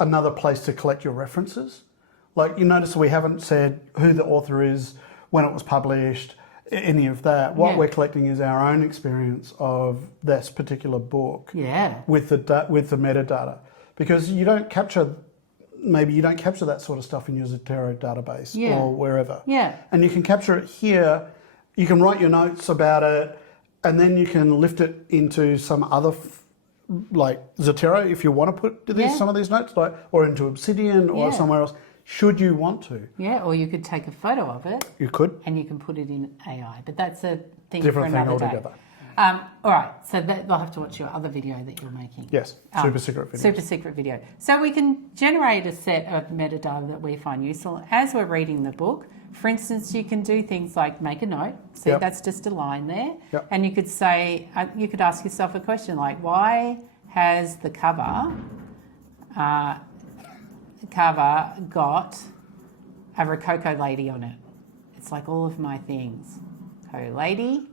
another place to collect your references. Like you notice we haven't said who the author is, when it was published, any of that. What Yeah. we're collecting is our own experience of this particular book Yeah. with the metadata, because you don't capture that sort of stuff in your Zotero database Yeah. or wherever. Yeah. And you can capture it here. You can write your notes about it, and then you can lift it into some other like Zotero if you want to put some of these notes, or into Obsidian or Yeah. somewhere else. Should you want to? Yeah, or you could take a photo of it. You could. And you can put it in AI, but that's a thing Different for thing another altogether. day. All right, so they'll have to watch your other video that you're making. Yes, super secret video. Super secret video. So we can generate a set of metadata that we find useful as we're reading the book. For instance, you can do things like make a note. See, Yep. that's just a line there. Yep. And you could say, you could ask yourself a question like, why has the cover got a Rococo lady on it? It's like all of my things. Lady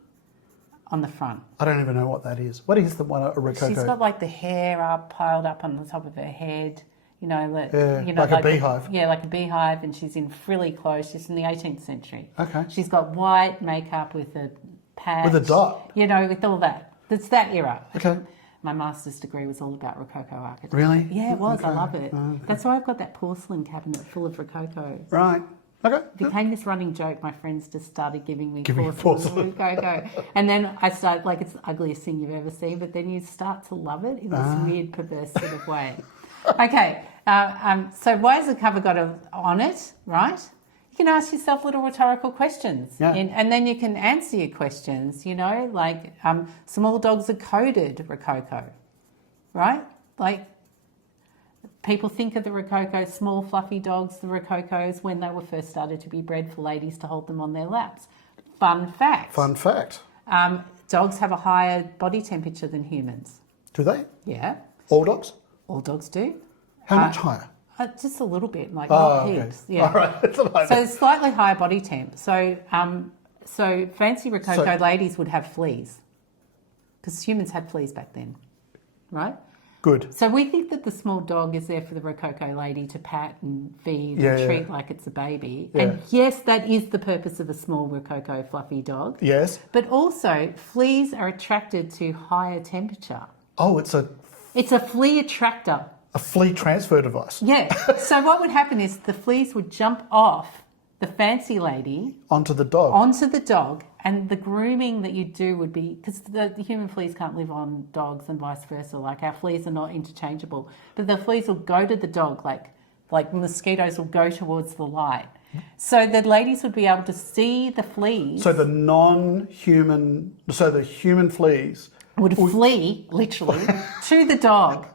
on the front. I don't even know what that is. What is the one, a Rococo? She's got like the hair piled up on the top of her head. You know, like a beehive. Like a beehive, and she's in frilly clothes. She's in the 18th century. Okay. She's got white makeup with a patch. With a dot. You know, with all that. It's that era. Okay. My master's degree was all about Rococo architecture. Really? Yeah, it was. Okay. I love it. Okay. That's why I've got that porcelain cabinet full of Rococo. Right. Okay. It became this running joke. My friends just started giving me Give me porcelain Rococo. And then I started, like, it's the ugliest thing you've ever seen, but then you start to love it in this weird, perverse sort of way. Okay. So why has the cover got on it, right? You can ask yourself little rhetorical questions. Yeah. And then you can answer your questions, you know, like small dogs are coded Rococo, right? Like people think of the Rococo, small fluffy dogs, the Rococos, when they were first started to be bred for ladies to hold them on their laps. Fun fact. Fun fact. Dogs have a higher body temperature than humans. Do they? Yeah. All dogs? All dogs do. How much higher? Just a little bit, like not okay. heaps. Yeah. All right. So it's slightly higher body temp. So fancy Rococo ladies would have fleas, because humans had fleas back then, right? Good. So we think that the small dog is there for the Rococo lady to pat and feed and treat like it's a baby. Yeah. And yes, that is the purpose of a small Rococo fluffy dog. Yes. But also, fleas are attracted to higher temperature. Oh, it's a flea attractor. A flea transfer device. Yeah. So what would happen is the fleas would jump off the fancy lady Onto the dog. And the grooming that you do would be, because the human fleas can't live on dogs and vice versa. Like our fleas are not interchangeable, but the fleas will go to the dog like mosquitoes will go towards the light. So the ladies would be able to see the fleas. So the human fleas would flee literally to the dog.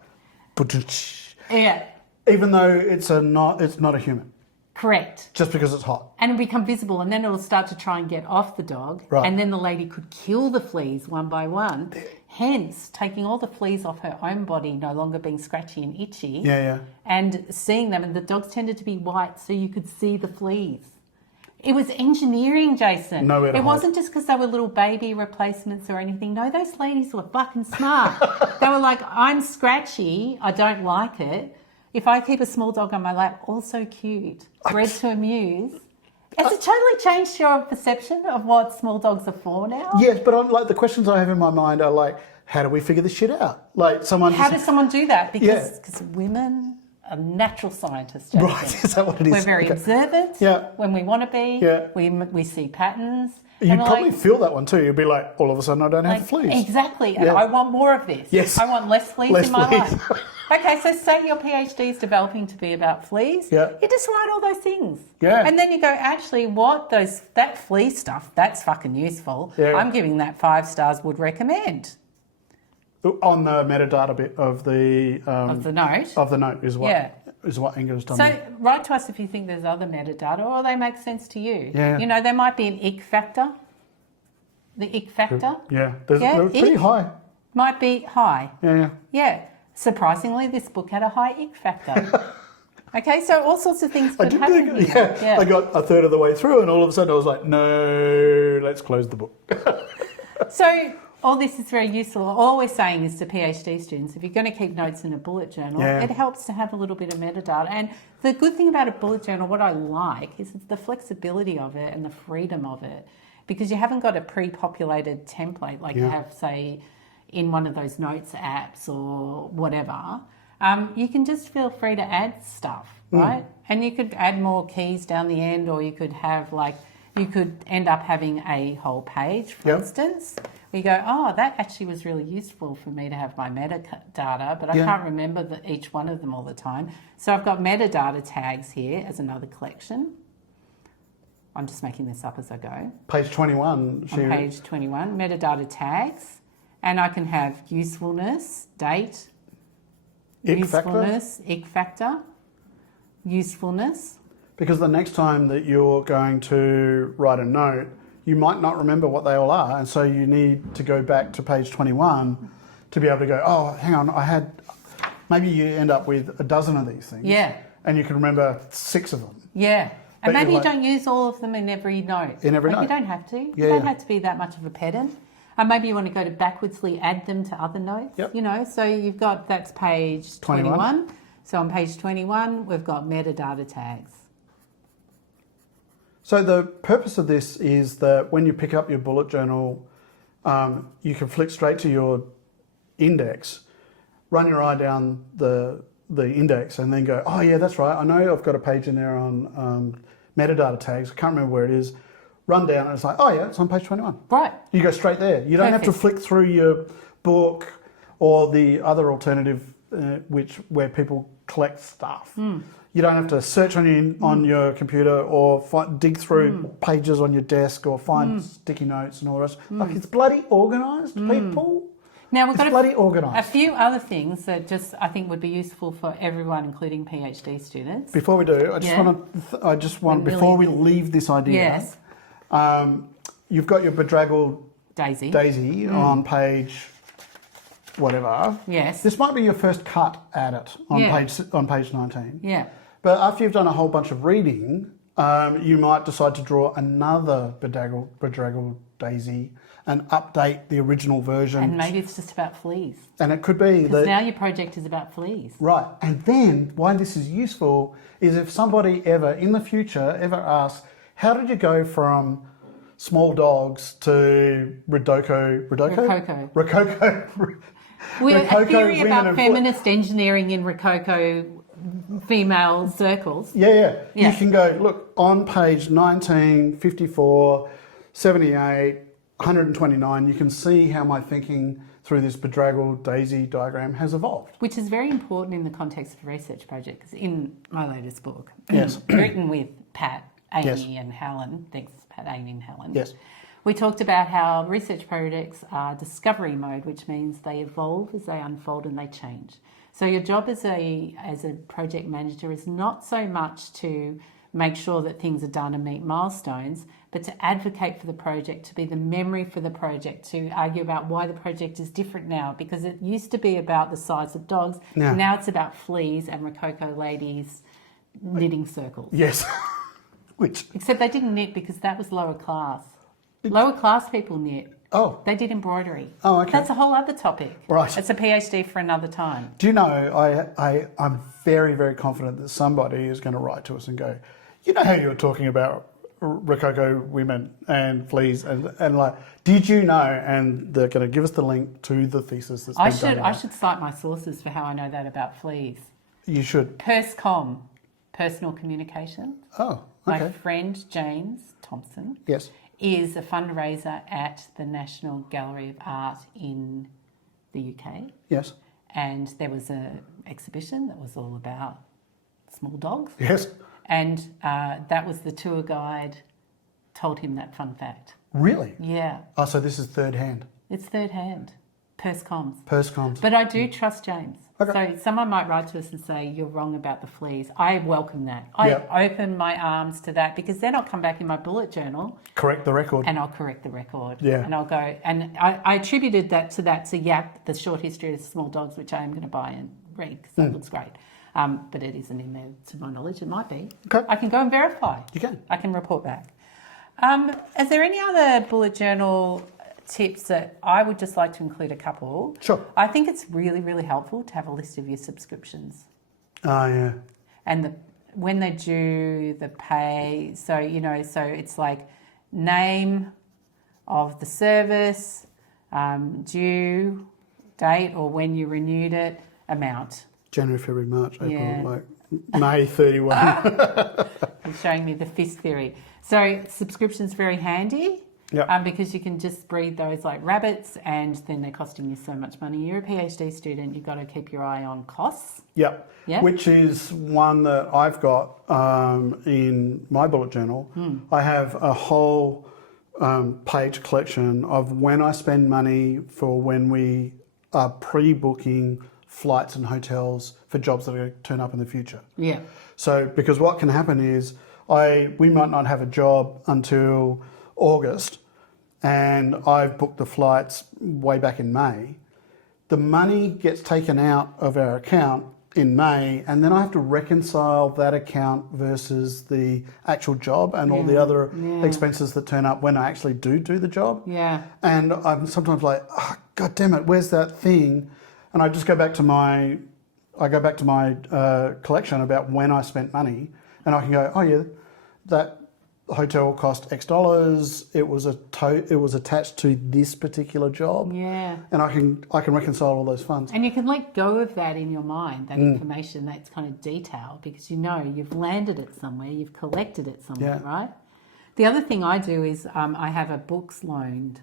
Yeah. Even though it's not a human. Correct. Just because it's hot. And it'll become visible, and then it'll start to try and get off the dog. Right. And then the lady could kill the fleas one by one, hence taking all the fleas off her own body, no longer being scratchy and itchy. Yeah. And seeing them, and the dogs tended to be white so you could see the fleas. It was engineering, Jason. Nowhere to It hide. wasn't just because they were little baby replacements or anything. No, those ladies were fucking smart. They were like, I'm scratchy, I don't like it. If I keep a small dog on my lap, also cute, bred to amuse. Has it totally changed your perception of what small dogs are for now? Yes, but I'm like the questions I have in my mind are like, how do we figure this shit out? Like How does someone do that? Because women are natural scientists, Jason. Right, is that what it is? We're very observant when we want to be. Yeah. We see patterns. You and probably feel that one too. You'd be like, all of a sudden I don't have fleas. Exactly. And I want more of this. Yes. I want less fleas Less in my fleas. life. Okay, so say your PhD is developing to be about fleas. Yeah. You just write all those things. Yeah. And then you go, actually, that flea stuff, that's fucking useful. Yeah. I'm giving that 5 stars, would recommend. On the metadata bit of the Of the note. Of the note is what Inga's done. So write to us if you think there's other metadata or they make sense to you. Yeah. You know, there might be an ick factor. The ick factor Yeah, they're pretty ick high. might be high. Yeah. Yeah. Surprisingly, this book had a high ick factor. Okay, so all sorts of things could happen here. I got a third of the way through and all of a sudden I was like, no, let's close the book. So all this is very useful. All we're saying is to PhD students, if you're going to keep notes in a bullet journal, it helps to have a little bit of metadata. And the good thing about a bullet journal, what I like, is it's the flexibility of it and the freedom of it. because you haven't got a pre-populated template like you have, say, in one of those notes apps or whatever. You can just feel free to add stuff, right? And you could add more keys down the end, or you could have you could end up having a whole page, for instance. We go, oh, that actually was really useful for me to have my metadata, but I can't remember each one of them all the time. So I've got metadata tags here as another collection. I'm just making this up as I go. Page 21. On page 21, metadata tags. And I can have usefulness, date, ick factor, usefulness. Because the next time that you're going to write a note, you might not remember what they all are, and so you need to go back to page 21 to be able to go, oh, hang on, maybe you end up with a dozen of these things. Yeah. And you can remember 6 of them. Yeah. And But maybe you're you don't use all of them in every note. In every note. You don't have to. You Yeah, don't yeah. have to be that much of a pedant. And maybe you want to go to backwardsly add them to other notes. Yep. You know, so you've got, that's page 21. So on page 21, we've got metadata tags. So the purpose of this is that when you pick up your bullet journal, you can flick straight to your index, run your eye down the index, and then go, oh yeah, that's right. I know I've got a page in there on metadata tags. I can't remember where it is. Run down, and it's like, oh yeah, it's on page 21. Right. You go straight there. You don't have to flick through your book or the other alternative, where people collect stuff. You don't have to search on your computer or dig through pages on your desk or find sticky notes and all the rest. Like, it's bloody organised, people. Now we've It's got bloody a organised. few other things that just I think would be useful for everyone, including PhD students. Before we do, I just want before we leave this idea. Yes. You've got your bedraggled Daisy. on page whatever. Yes. This might be your first cut at it on page 19. Yeah. But after you've done a whole bunch of reading, you might decide to draw another bedraggled daisy and update the original version. And maybe it's just about fleas. And it could be Because that... now your project is about fleas. Right. And then why this is useful is if somebody in the future asks, how did you go from small dogs to Rococo? We have a Rococo theory women about and feminist engineering in Rococo female circles. Yeah. You can go, look, on page 19, 54, 78, 129, you can see how my thinking through this bedraggled daisy diagram has evolved. Which is very important in the context of a research project, because in my latest book, Yes. written with Pat, Amy Yes. and Helen, thanks Pat, Amy and Helen, Yes. we talked about how research projects are discovery mode, which means they evolve as they unfold and they change. So your job as a project manager is not so much to make sure that things are done and meet milestones, but to advocate for the project, to be the memory for the project, to argue about why the project is different now, because it used to be about the size of dogs. Yeah. Now it's about fleas and Rococo ladies knitting circles. Yes. Which... Except they didn't knit because that was lower class. Lower class people knit. Oh. They did embroidery. Oh, okay. That's a whole other topic. Right. It's a PhD for another time. Do you know, I'm very, very confident that somebody is going to write to us and go, you know how you were talking about Rococo women and fleas and like, did you know? And they're going to give us the link to the thesis that's been done. I should cite my sources for how I know that about fleas. You should. PersCom, personal communication. Oh, My okay. friend James Thompson Yes. is a fundraiser at the National Gallery of Art in the UK. Yes. And there was an exhibition that was all about small dogs. Yes. And that was the tour guide told him that fun fact. Really? Yeah, Oh, so this is third hand. it's third hand, PersComs. PersComs. But I do trust James. Okay. So someone might write to us and say, you're wrong about the fleas. I welcome that. I open my arms to that, because then I'll come back in my bullet journal Correct the record. and I'll correct the record. Yeah. And I'll go, and I attributed that to Yap, the short history of small dogs, which I am going to buy and read because that looks great. But it isn't in there to my knowledge. It might be. Okay. I can go and verify. You can. I can report back. Is there any other bullet journal tips that I would just like to include a couple? Sure. I think it's really, really helpful to have a list of your subscriptions Oh, yeah. and when they due, the pay. So, so it's like name, of the service, due date or when you renewed it, amount. January, February, March, April, Yeah. like May 31. You're showing me the fist theory. So subscription's very handy. Yep. Because you can just breed those like rabbits, and then they're costing you so much money. You're a PhD student, you've got to keep your eye on costs. Yep. Yeah. Which is one that I've got in my bullet journal. I have a whole page collection of when I spend money for when we are pre-booking flights and hotels for jobs that are going to turn up in the future. Yeah. So, because what can happen is we might not have a job until August, and I've booked the flights way back in May. The money gets taken out of our account in May, and then I have to reconcile that account versus the actual job and all the other expenses that turn up when I actually do the job. Yeah. And I'm sometimes like, oh, God damn it, where's that thing? And I just go back to my collection about when I spent money, and I can go, oh yeah, that hotel cost X dollars. It was attached to this particular job. Yeah. And I can reconcile all those funds. And you can let go of that in your mind, that information, that's kind of detail, because you know you've landed it somewhere, you've collected it somewhere, right? The other thing I do is I have a books loaned.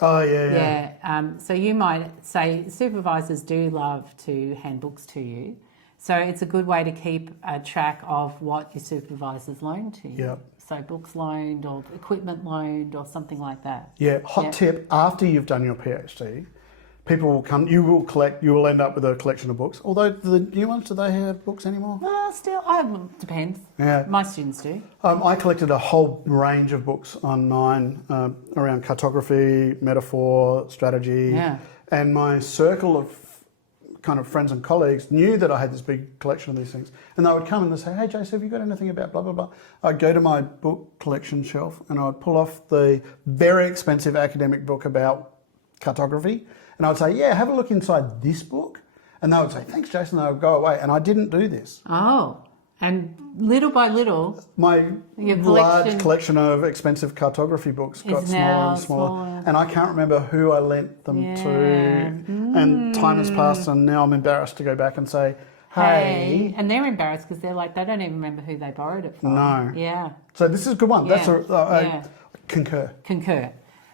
Oh yeah. Yeah. So you might say supervisors do love to hand books to you. So it's a good way to keep a track of what your supervisors loan to you. Yep. So books loaned or equipment loaned or something like that. Yeah. Hot tip: after you've done your PhD, people will come. You will end up with a collection of books. Although the new ones, do they have books anymore? Still, depends. Yeah. My students do. I collected a whole range of books online around cartography, metaphor, strategy, and my circle of kind of friends and colleagues knew that I had this big collection of these things, and they would come and they'd say, "Hey, Jason, have you got anything about blah blah blah?" I'd go to my book collection shelf and I would pull off the very expensive academic book about cartography, and I would say, "Yeah, have a look inside this book," and they would say, "Thanks, Jason." They would go away, and I didn't do this. Oh, and little by little, your large collection of expensive cartography books got smaller and smaller, and I can't remember who I lent them to. And time has passed, and now I'm embarrassed to go back and say, "Hey," and they're embarrassed because they're like, they don't even remember who they borrowed it from. No. Yeah. So this is a good one. That's I concur.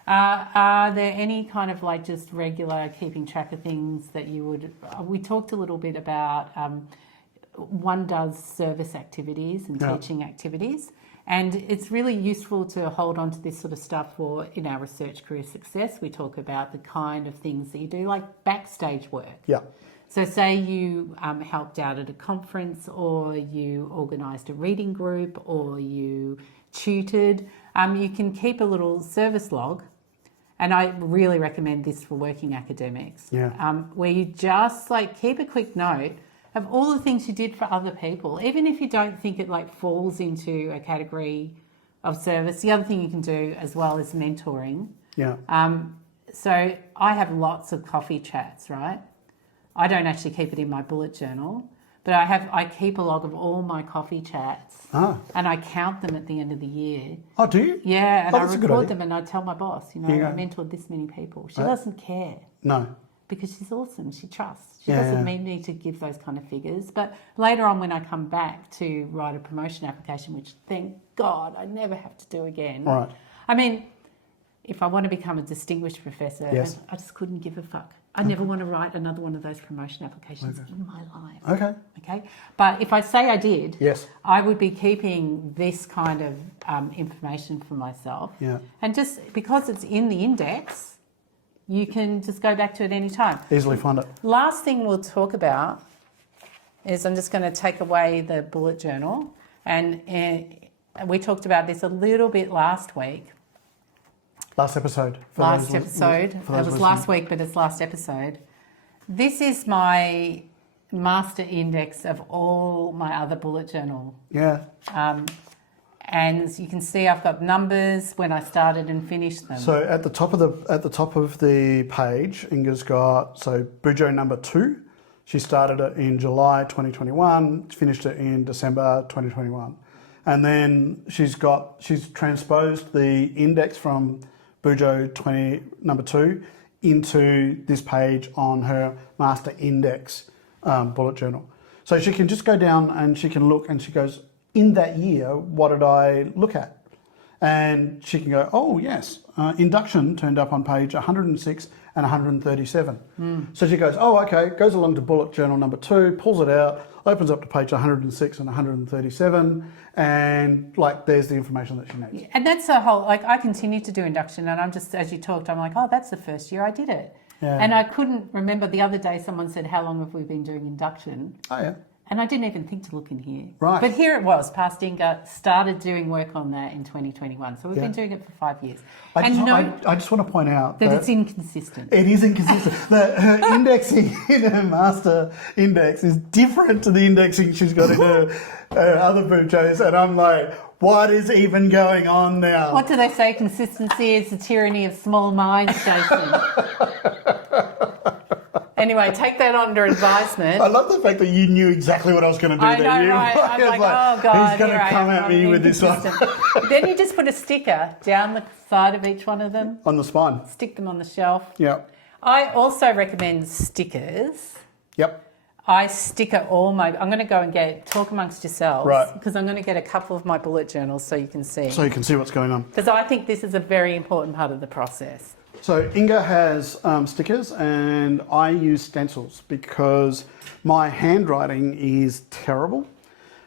Are there any kind of like just regular keeping track of things that you would? We talked a little bit about. One does service activities and teaching activities, and it's really useful to hold on to this sort of stuff for in our research career success. We talk about the kind of things that you do, like backstage work. Yeah. So say you helped out at a conference, or you organised a reading group, or you tutored. You can keep a little service log, and I really recommend this for working academics. Yeah. Where you just like keep a quick note of all the things you did for other people, even if you don't think it like falls into a category of service. The other thing you can do as well is mentoring. Yeah. So I have lots of coffee chats, right? I don't actually keep it in my bullet journal, but I keep a log of all my coffee chats, and I count them at the end of the year. Oh, do you? Yeah, and I that's a good record idea. them, and I tell my boss, I mentored this many people. She doesn't care. No. Because she's awesome, she trusts. She doesn't need me to give those kind of figures. But later on, when I come back to write a promotion application, which thank God I never have to do again. Right. I mean, if I want to become a distinguished professor, I just couldn't give a fuck. I never want to write another one of those promotion applications in my life. Okay. But if I say I did, I would be keeping this kind of information for myself. Yeah. And just because it's in the index, you can just go back to it any time. Easily find it. Last thing we'll talk about is I'm just going to take away the bullet journal. And we talked about this a little bit last week. Last episode. It was last week, but it's last episode. This is my master index of all my other bullet journal. Yeah. And you can see I've got numbers when I started and finished them. So at the top of the page, Inga's got Bujo number 2. She started it in July 2021, finished it in December 2021, and then she's transposed the index from Bujo 20 number 2 into this page on her master index bullet journal. So she can just go down and she can look and she goes, in that year, what did I look at? And she can go, oh yes, induction turned up on page 106 and 137. So she goes, oh okay, goes along to bullet journal number 2, pulls it out, opens up to page 106 and 137, and like there's the information that she needs. And that's the whole, like I continue to do induction and I'm just, as you talked, I'm like, oh, that's the first year I did it. Yeah. And I couldn't remember the other day someone said, how long have we been doing induction? Oh yeah. And I didn't even think to look in here. Right. But here it was. Past Inga started doing work on that in 2021. So we've been doing it for 5 years. I just want to point out that it's inconsistent. It is inconsistent. That her indexing in her master index is different to the indexing she's got in her other Bujos. And I'm like, what is even going on now? What do they say? Consistency is the tyranny of small minds, Jason. Anyway, take that under advisement. I love the fact that you knew exactly what I was going to do. I know, right? I was like, oh God, he's going to come at me with this one. Then you just put a sticker down the side of each one of them. On the spine. Stick them on the shelf. Yep. I also recommend stickers. Yep. I sticker all my... I'm going to go and talk amongst yourselves. Right. Because I'm going to get a couple of my bullet journals so you can see. So you can see what's going on. Because I think this is a very important part of the process. So Inga has stickers and I use stencils because my handwriting is terrible,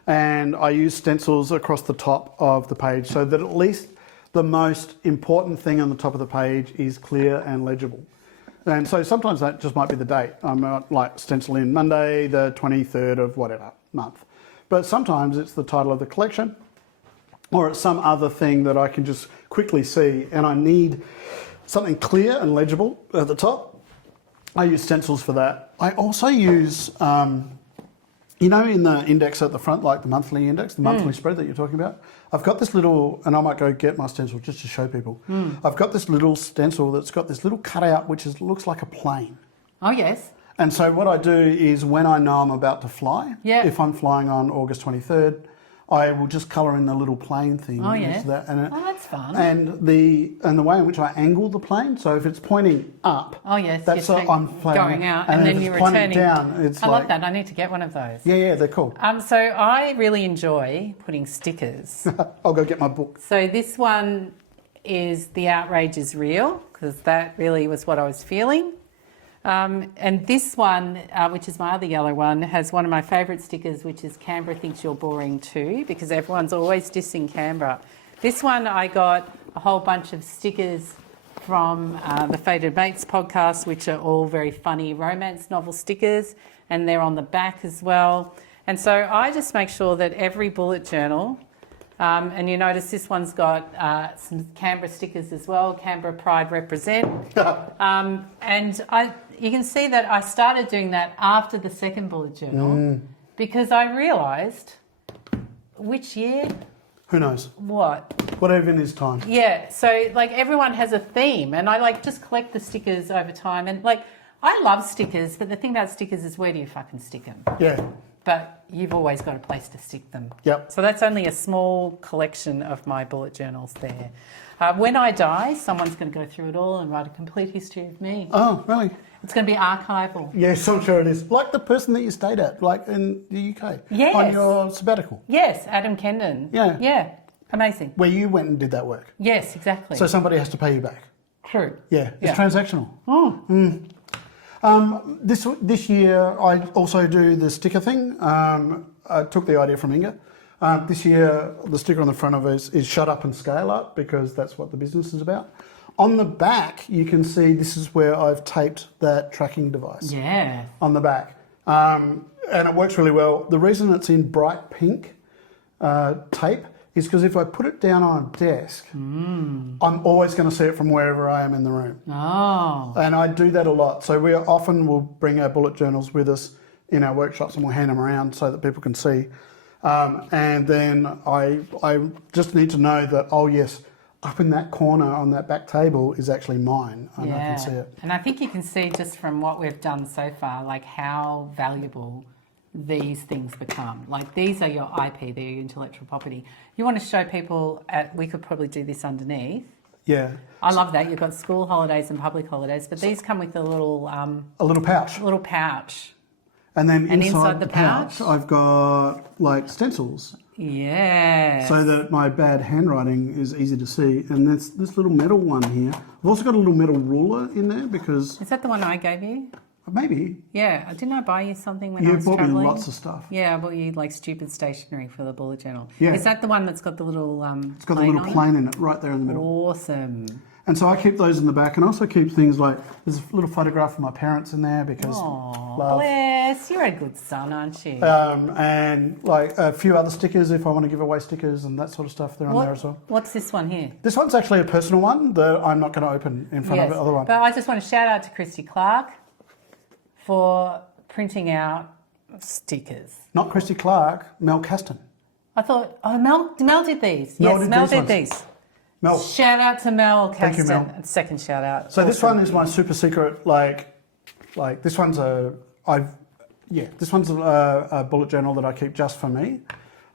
and I use stencils across the top of the page so that at least the most important thing on the top of the page is clear and legible. And so sometimes that just might be the date. I might like stencil in Monday the 23rd of whatever month. But sometimes it's the title of the collection or it's some other thing that I can just quickly see, and I need something clear and legible at the top. I use stencils for that. I also use, in the index at the front, like the monthly index, the monthly spread that you're talking about, I've got this little, and I might go get my stencil just to show people. I've got this little stencil that's got this little cutout which looks like a plane. Oh, yes. And so what I do is when I know I'm about to fly, Yeah. if I'm flying on August 23rd, I will just colour in the little plane thing. Oh, next yeah. to that, and That's fun. And the way in which I angle the plane, so if it's pointing up, Oh, yes. that's you're what I'm flying. going out, and then if you're it's pointing returning. down, it's I like, love that. I need to get one of those. Yeah, they're cool. So I really enjoy putting stickers. I'll go get my book. So this one is The Outrage is Real, because that really was what I was feeling. And this one, which is my other yellow one, has one of my favourite stickers, which is Canberra thinks you're boring too, because everyone's always dissing Canberra. This one I got a whole bunch of stickers from the Faded Mates podcast, which are all very funny romance novel stickers, and they're on the back as well. And so I just make sure that every bullet journal, and you notice this one's got some Canberra stickers as well, Canberra Pride Represent. You can see that I started doing that after the second bullet journal because I realised which year, Who knows? what. Whatever in his time. Yeah, so like everyone has a theme and I like just collect the stickers over time, and like I love stickers, but the thing about stickers is where do you fucking stick them? Yeah. But you've always got a place to stick them. Yep. So that's only a small collection of my bullet journals there. When I die, someone's going to go through it all and write a complete history of me. Oh, really? It's going to be archival. Yes, I'm sure it is. Like the person that you stayed at, like in the UK. Yes. On your sabbatical. Yes, Adam Kendon. Yeah. Yeah, amazing. Where you went and did that work. Yes, exactly. So somebody has to pay you back. True. Yeah, it's Yeah. transactional. This year I also do the sticker thing. I took the idea from Inga. This year the sticker on the front of it is shut up and scale up, because that's what the business is about. On the back you can see this is where I've taped that tracking device. Yeah. On the back. And it works really well. The reason it's in bright pink tape is because if I put it down on a desk, I'm always going to see it from wherever I am in the room. Oh. And I do that a lot. So we often will bring our bullet journals with us in our workshops and we'll hand them around so that people can see. And then I just need to know that, oh yes, up in that corner on that back table is actually mine, and I can see it. And I think you can see just from what we've done so far, like how valuable these things become. Like these are your IP, they're your intellectual property. You want to show people we could probably do this underneath. Yeah. I love that. You've got school holidays and public holidays, but these come with a little pouch. And then inside the pouch, I've got like stencils. Yeah. So that my bad handwriting is easy to see. And there's this little metal one here. I've also got a little metal ruler in there because... Is that the one I gave you? Maybe. Yeah. Didn't I buy you something when I was travelling? You bought me travelling? lots of stuff. Yeah, I bought you like stupid stationery for the bullet journal. Yeah. Is that the one that's got the little It's got the little plane in it right there in the middle. Awesome. And so I keep those in the back, and also keep things like there's a little photograph of my parents in there because love. Bless, you're a good son, aren't you? And like a few other stickers if I want to give away stickers and that sort of stuff. They're on there as well. What's this one here? This one's actually a personal one that I'm not going to open in front of the other one. But I just want to shout out to Christy Clark for printing out stickers. Not Christy Clark, Mel Caston. I thought, Mel did these. Mel did these. Mel. Shout out to Mel Caston. Thank you, Mel. Second shout out. So this one is my super secret, like this one's this one's a bullet journal that I keep just for me.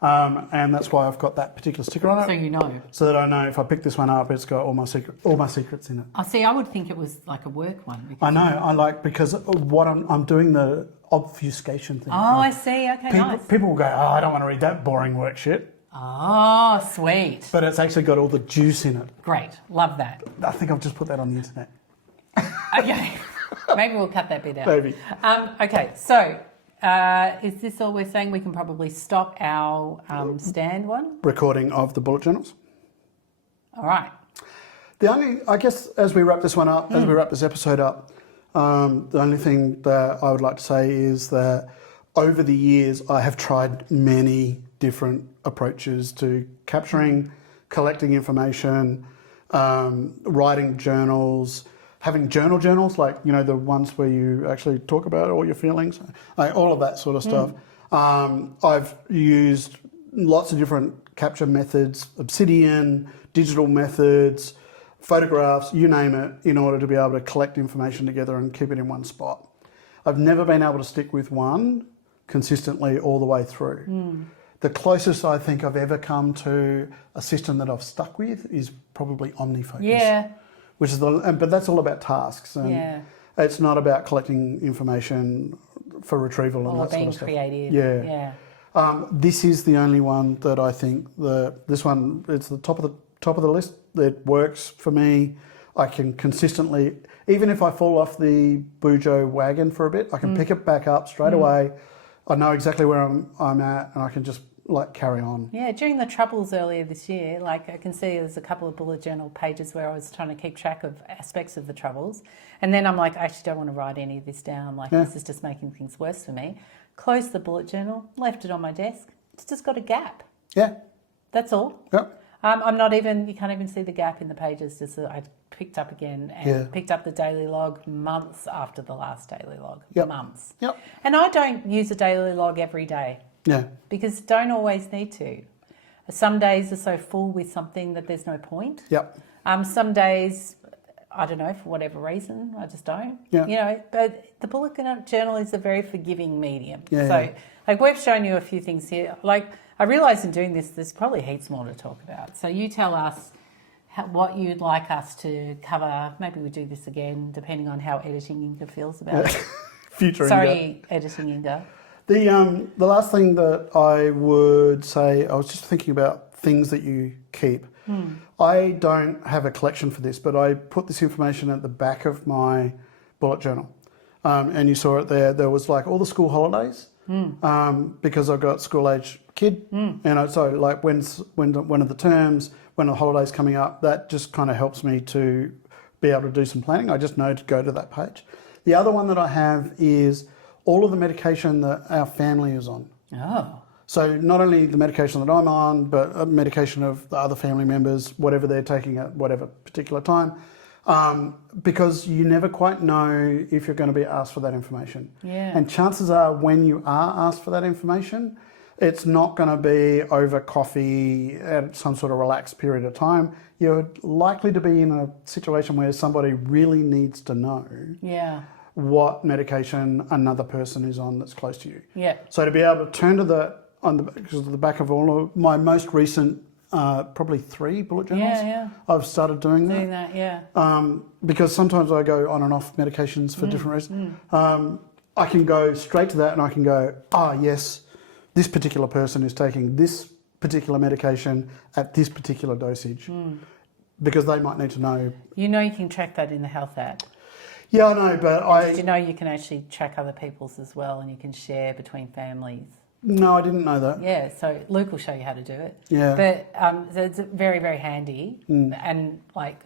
And that's why I've got that particular sticker on it. So you know. So that I know if I pick this one up, it's got all my secrets in it. I see. I would think it was like a work one. I know. Because what I'm doing the obfuscation thing. Oh, I see. Okay, nice. People will go, I don't want to read that boring work shit. Oh, sweet. But it's actually got all the juice in it. Great. Love that. I think I've just put that on the internet. Okay. Maybe we'll cut that bit out. Maybe. Okay, so is this all we're saying? We can probably stop our stand one? Recording of the bullet journals. All right. I guess as we wrap this one up, as we wrap this episode up, the only thing that I would like to say is that over the years I have tried many different approaches to capturing, collecting information, writing journals, having journals, like, the ones where you actually talk about all your feelings, like all of that sort of stuff. I've used lots of different capture methods, Obsidian, digital methods, photographs, you name it, in order to be able to collect information together and keep it in one spot. I've never been able to stick with one consistently all the way through. The closest I think I've ever come to a system that I've stuck with is probably OmniFocus. Yeah. Which is but that's all about tasks. And it's not about collecting information for retrieval and that sort of stuff. Or being creative. Yeah. This is the only one that I think this one, it's the top of the list. It works for me. I can consistently, even if I fall off the Bujo wagon for a bit, I can pick it back up straight away. I know exactly where I'm at, and I can just carry on. Yeah, during the Troubles earlier this year, I can see there's a couple of bullet journal pages where I was trying to keep track of aspects of the Troubles. And then I'm like, I actually don't want to write any of this down. This is just making things worse for me. Closed the bullet journal, left it on my desk. It's just got a gap. Yeah. That's all. Yep. You can't even see the gap in the pages. I picked up again and picked up the daily log months after the last daily log. Yep. Months. Yep. And I don't use a daily log every day. Yeah. Because don't always need to. Some days are so full with something that there's no point. Yep. Some days, I don't know, for whatever reason, I just don't. Yeah. But the bullet journal is a very forgiving medium. Yeah, we've shown you a few things here. I realise in doing this, there's probably heaps more to talk about. So you tell us what you'd like us to cover. Maybe we do this again, depending on how Editing Inga feels about it. Future Sorry, Editing Inga. The last thing that I would say, I was just thinking about things that you keep. I don't have a collection for this, but I put this information at the back of my bullet journal. And you saw it there. There was all the school holidays because I've got school-age kid. So when are the terms, when are the holidays coming up, that just kind of helps me to be able to do some planning. I just know to go to that page. The other one that I have is all of the medication that our family is on. Oh. So not only the medication that I'm on, but medication of the other family members, whatever they're taking at whatever particular time, because you never quite know if you're going to be asked for that information. Yeah. And chances are when you are asked for that information, it's not going to be over coffee at some sort of relaxed period of time. You're likely to be in a situation where somebody really needs to know what medication another person is on that's close to you. Yeah. So to be able to turn to the back of all of my most recent probably 3 bullet journals. Yeah. I've started doing that. Doing that, yeah. Because sometimes I go on and off medications for different reasons. I can go straight to that and I can go, yes, this particular person is taking this particular medication at this particular dosage. Because they might need to know. You know you can track that in the health app. Yeah, I know, but Did you know you can actually track other people's as well, and you can share between families? No, I didn't know that. Yeah, so Luke will show you how to do it. Yeah. But so it's very, very handy. And like,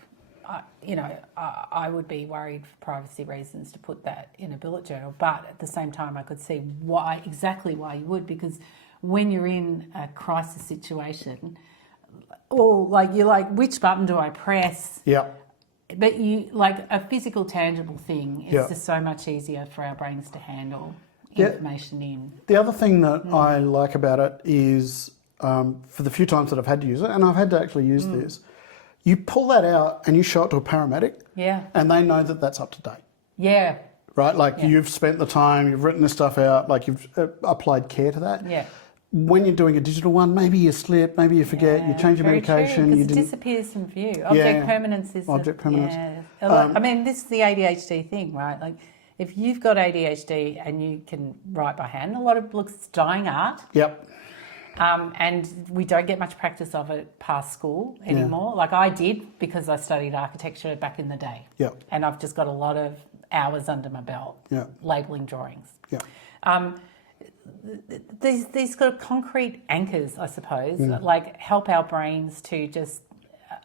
I would be worried for privacy reasons to put that in a bullet journal. But at the same time, I could see exactly why you would, because when you're in a crisis situation, or you're like, which button do I press? Yeah. But you like a physical, tangible thing is Yeah. just so much easier for our brains to handle Yeah. information in. The other thing that I like about it is, for the few times that I've had to use it, and I've had to actually use this, you pull that out and you show it to a paramedic, Yeah. and they know that that's up to date, Yeah. right? Like you've spent the time, you've written this stuff out, like you've applied care to that. Yeah. When you're doing a digital one, maybe you slip, maybe you forget, you change your Very medication, true, you 'cause it didn't. disappears from view. Object permanence is Object permanence. Yeah. I mean, this is the ADHD thing, right? Like, if you've got ADHD and you can write by hand, a lot of books dying art, Yep. and we don't get much practice of it past school anymore. Like I did, because I studied architecture back in the day. Yep. And I've just got a lot of hours under my belt Yeah. labelling drawings. Yeah. These sort of concrete anchors, I suppose, that, like, help our brains to just,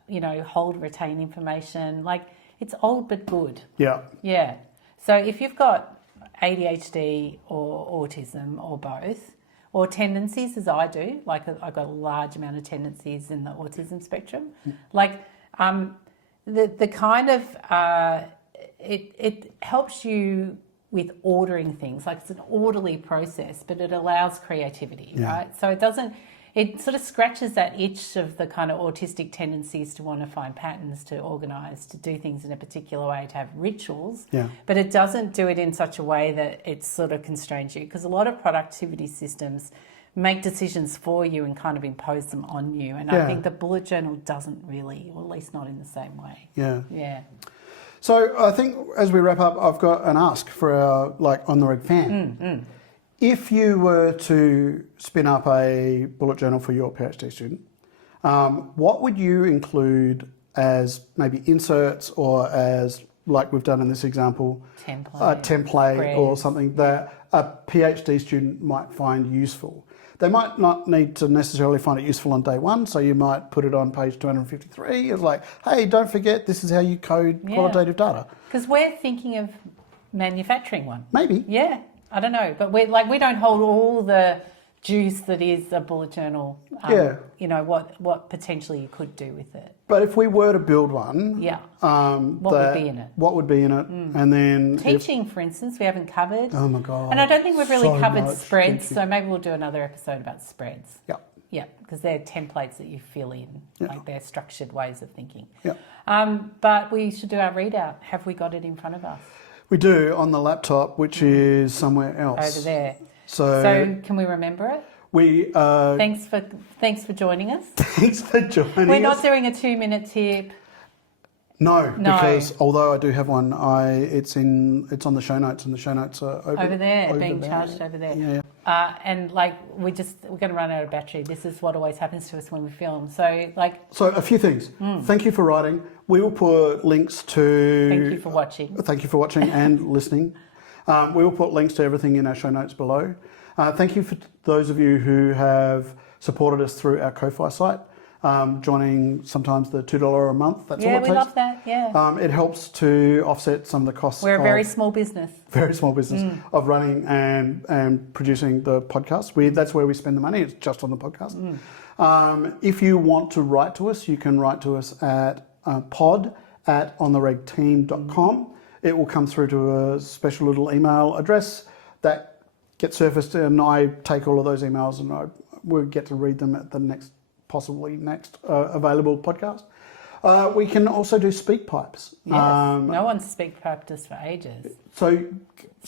retain information. Like, it's old but good. Yeah. Yeah. So if you've got ADHD or autism or both, or tendencies as I do, like I've got a large amount of tendencies in the autism spectrum, like the kind of, it helps you with ordering things. Like, it's an orderly process, but it allows creativity, right? So it sort of scratches that itch of the kind of autistic tendencies to want to find patterns, to organise, to do things in a particular way, to have rituals. Yeah. But it doesn't do it in such a way that it sort of constrains you, because a lot of productivity systems make decisions for you and kind of impose them on you. And I think the bullet journal doesn't really, or at least not in the same way. Yeah. Yeah. So I think as we wrap up, I've got an ask for our On The Reg fan. If you were to spin up a bullet journal for your PhD student, what would you include as maybe inserts, or as, like we've done in this example, a template or something that a PhD student might find useful? They might not need to necessarily find it useful on day one, so you might put it on page 253 as like, hey, don't forget, this is how you code qualitative data. Because we're thinking of manufacturing one. Maybe. Yeah, I don't know. But we don't hold all the juice that is a bullet journal. What potentially you could do with it. But if we were to build one, what would be in it? What would be in it? And then teaching, for instance, we haven't covered. Oh my god! And I don't think we've really so covered much spreads. teaching. So maybe we'll do another episode about spreads. Yeah. Yeah, because they're templates that you fill in, like they're structured ways of thinking. Yeah. But we should do our readout. Have we got it in front of us? We do, on the laptop, which is somewhere else. Over there. So can we remember it? we Thanks for joining us. thanks for joining We're us. not doing a 2-minute tip. No, because although I do have one, it's on the show notes, and the show notes are Over there, being there. charged over there. Yeah. And like we're going to run out of battery. This is what always happens to us when we film. So So a few things. Thank you for writing. We will put links to. thank you for watching. Thank you for watching and listening. We will put links to everything in our show notes below. Thank you for those of you who have supported us through our Ko-Fi site, joining sometimes the $2 a month. That's all it takes. We love that. Yeah. It helps to offset some of the costs. We're a very small business. Very small business of running and producing the podcast. That's where we spend the money. It's just on the podcast. If you want to write to us, you can write to us at pod@ontheregteam.com. It will come through to a special little email address that gets surfaced, and I take all of those emails and we'll get to read them at the next available podcast. We can also do speak pipes. Yes. No one's speak piped us for ages. So get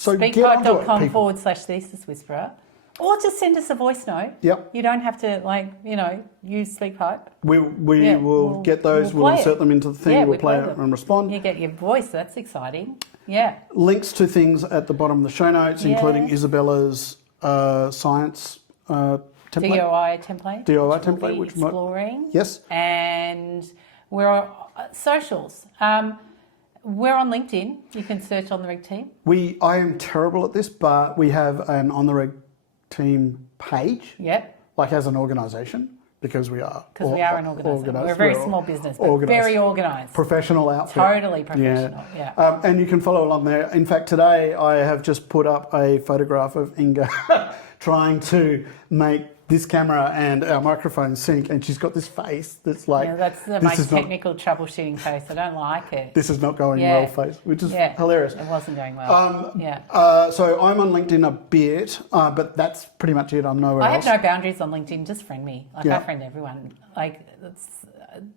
onto it, people. Speakpipe.com/thesis whisperer. Or just send us a voice note. Yep. You don't have to, use SpeakPipe. We Yeah, will get those. we'll We'll play insert it. them into the thing. Yeah, we'll we play play it them. and respond. You get your voice. That's exciting. Yeah. Links to things at the bottom of the show notes, including Yes. Isabella's science template. DOI template. DOI which we'll template, be which might- exploring. Yes. And we're on socials. We're on LinkedIn. You can search On The Reg team. I am terrible at this, but we have an On The Reg team page, Yep. like as an organisation, because we are. Because we are an organisation. We're a very small business, but very organised. Professional outfit. Totally professional. Yeah. And you can follow along there. In fact, today I have just put up a photograph of Inga trying to make this camera and our microphone sync, and she's got this face that's like, Yeah, that's my technical troubleshooting face. I don't like it. this is not going well face, which is hilarious. It wasn't going well. So I'm on LinkedIn a bit, but that's pretty much it. I'm nowhere I else. have no boundaries on LinkedIn. Just friend me. Yeah. I friend everyone.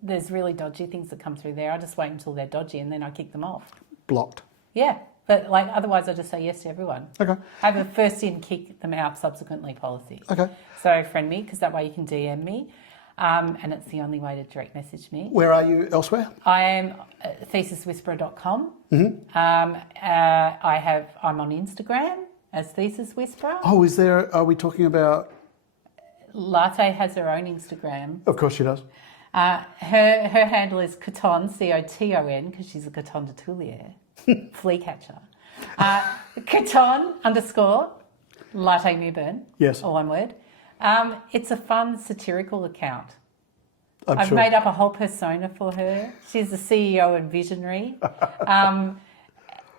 There's really dodgy things that come through there. I just wait until they're dodgy and then I kick them off. Blocked. Yeah. But otherwise I just say yes to everyone. Okay. I have a first in, kick them out subsequently policy. Okay. So friend me, because that way you can DM me. And it's the only way to direct message me. Where are you elsewhere? I am thesiswhisperer.com. Mm-hmm. I'm on Instagram as Thesis Whisperer. Oh, are we talking about? Latte has her own Instagram. Of course she does. Her handle is Coton, Coton, because she's a Coton de Toulier, flea catcher. Coton _ Latte Newburn. Yes. All one word. It's a fun satirical account. I've sure. made up a whole persona for her. She's the CEO and visionary.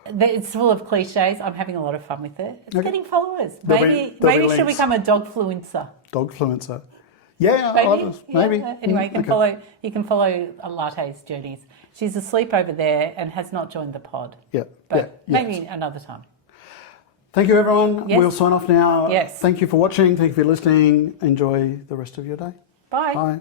It's full of cliches. I'm having a lot of fun with it. It's getting followers. Maybe she'll become a dogfluencer. Dogfluencer. Yeah, Maybe. I love this. Maybe. Anyway, you can follow a Latte's journeys. She's asleep over there and has not joined the pod. Yeah. But maybe another time. Thank you, everyone. Yes. We'll sign off now. Yes. Thank you for watching. Thank you for listening. Enjoy the rest of your day. Bye. Bye.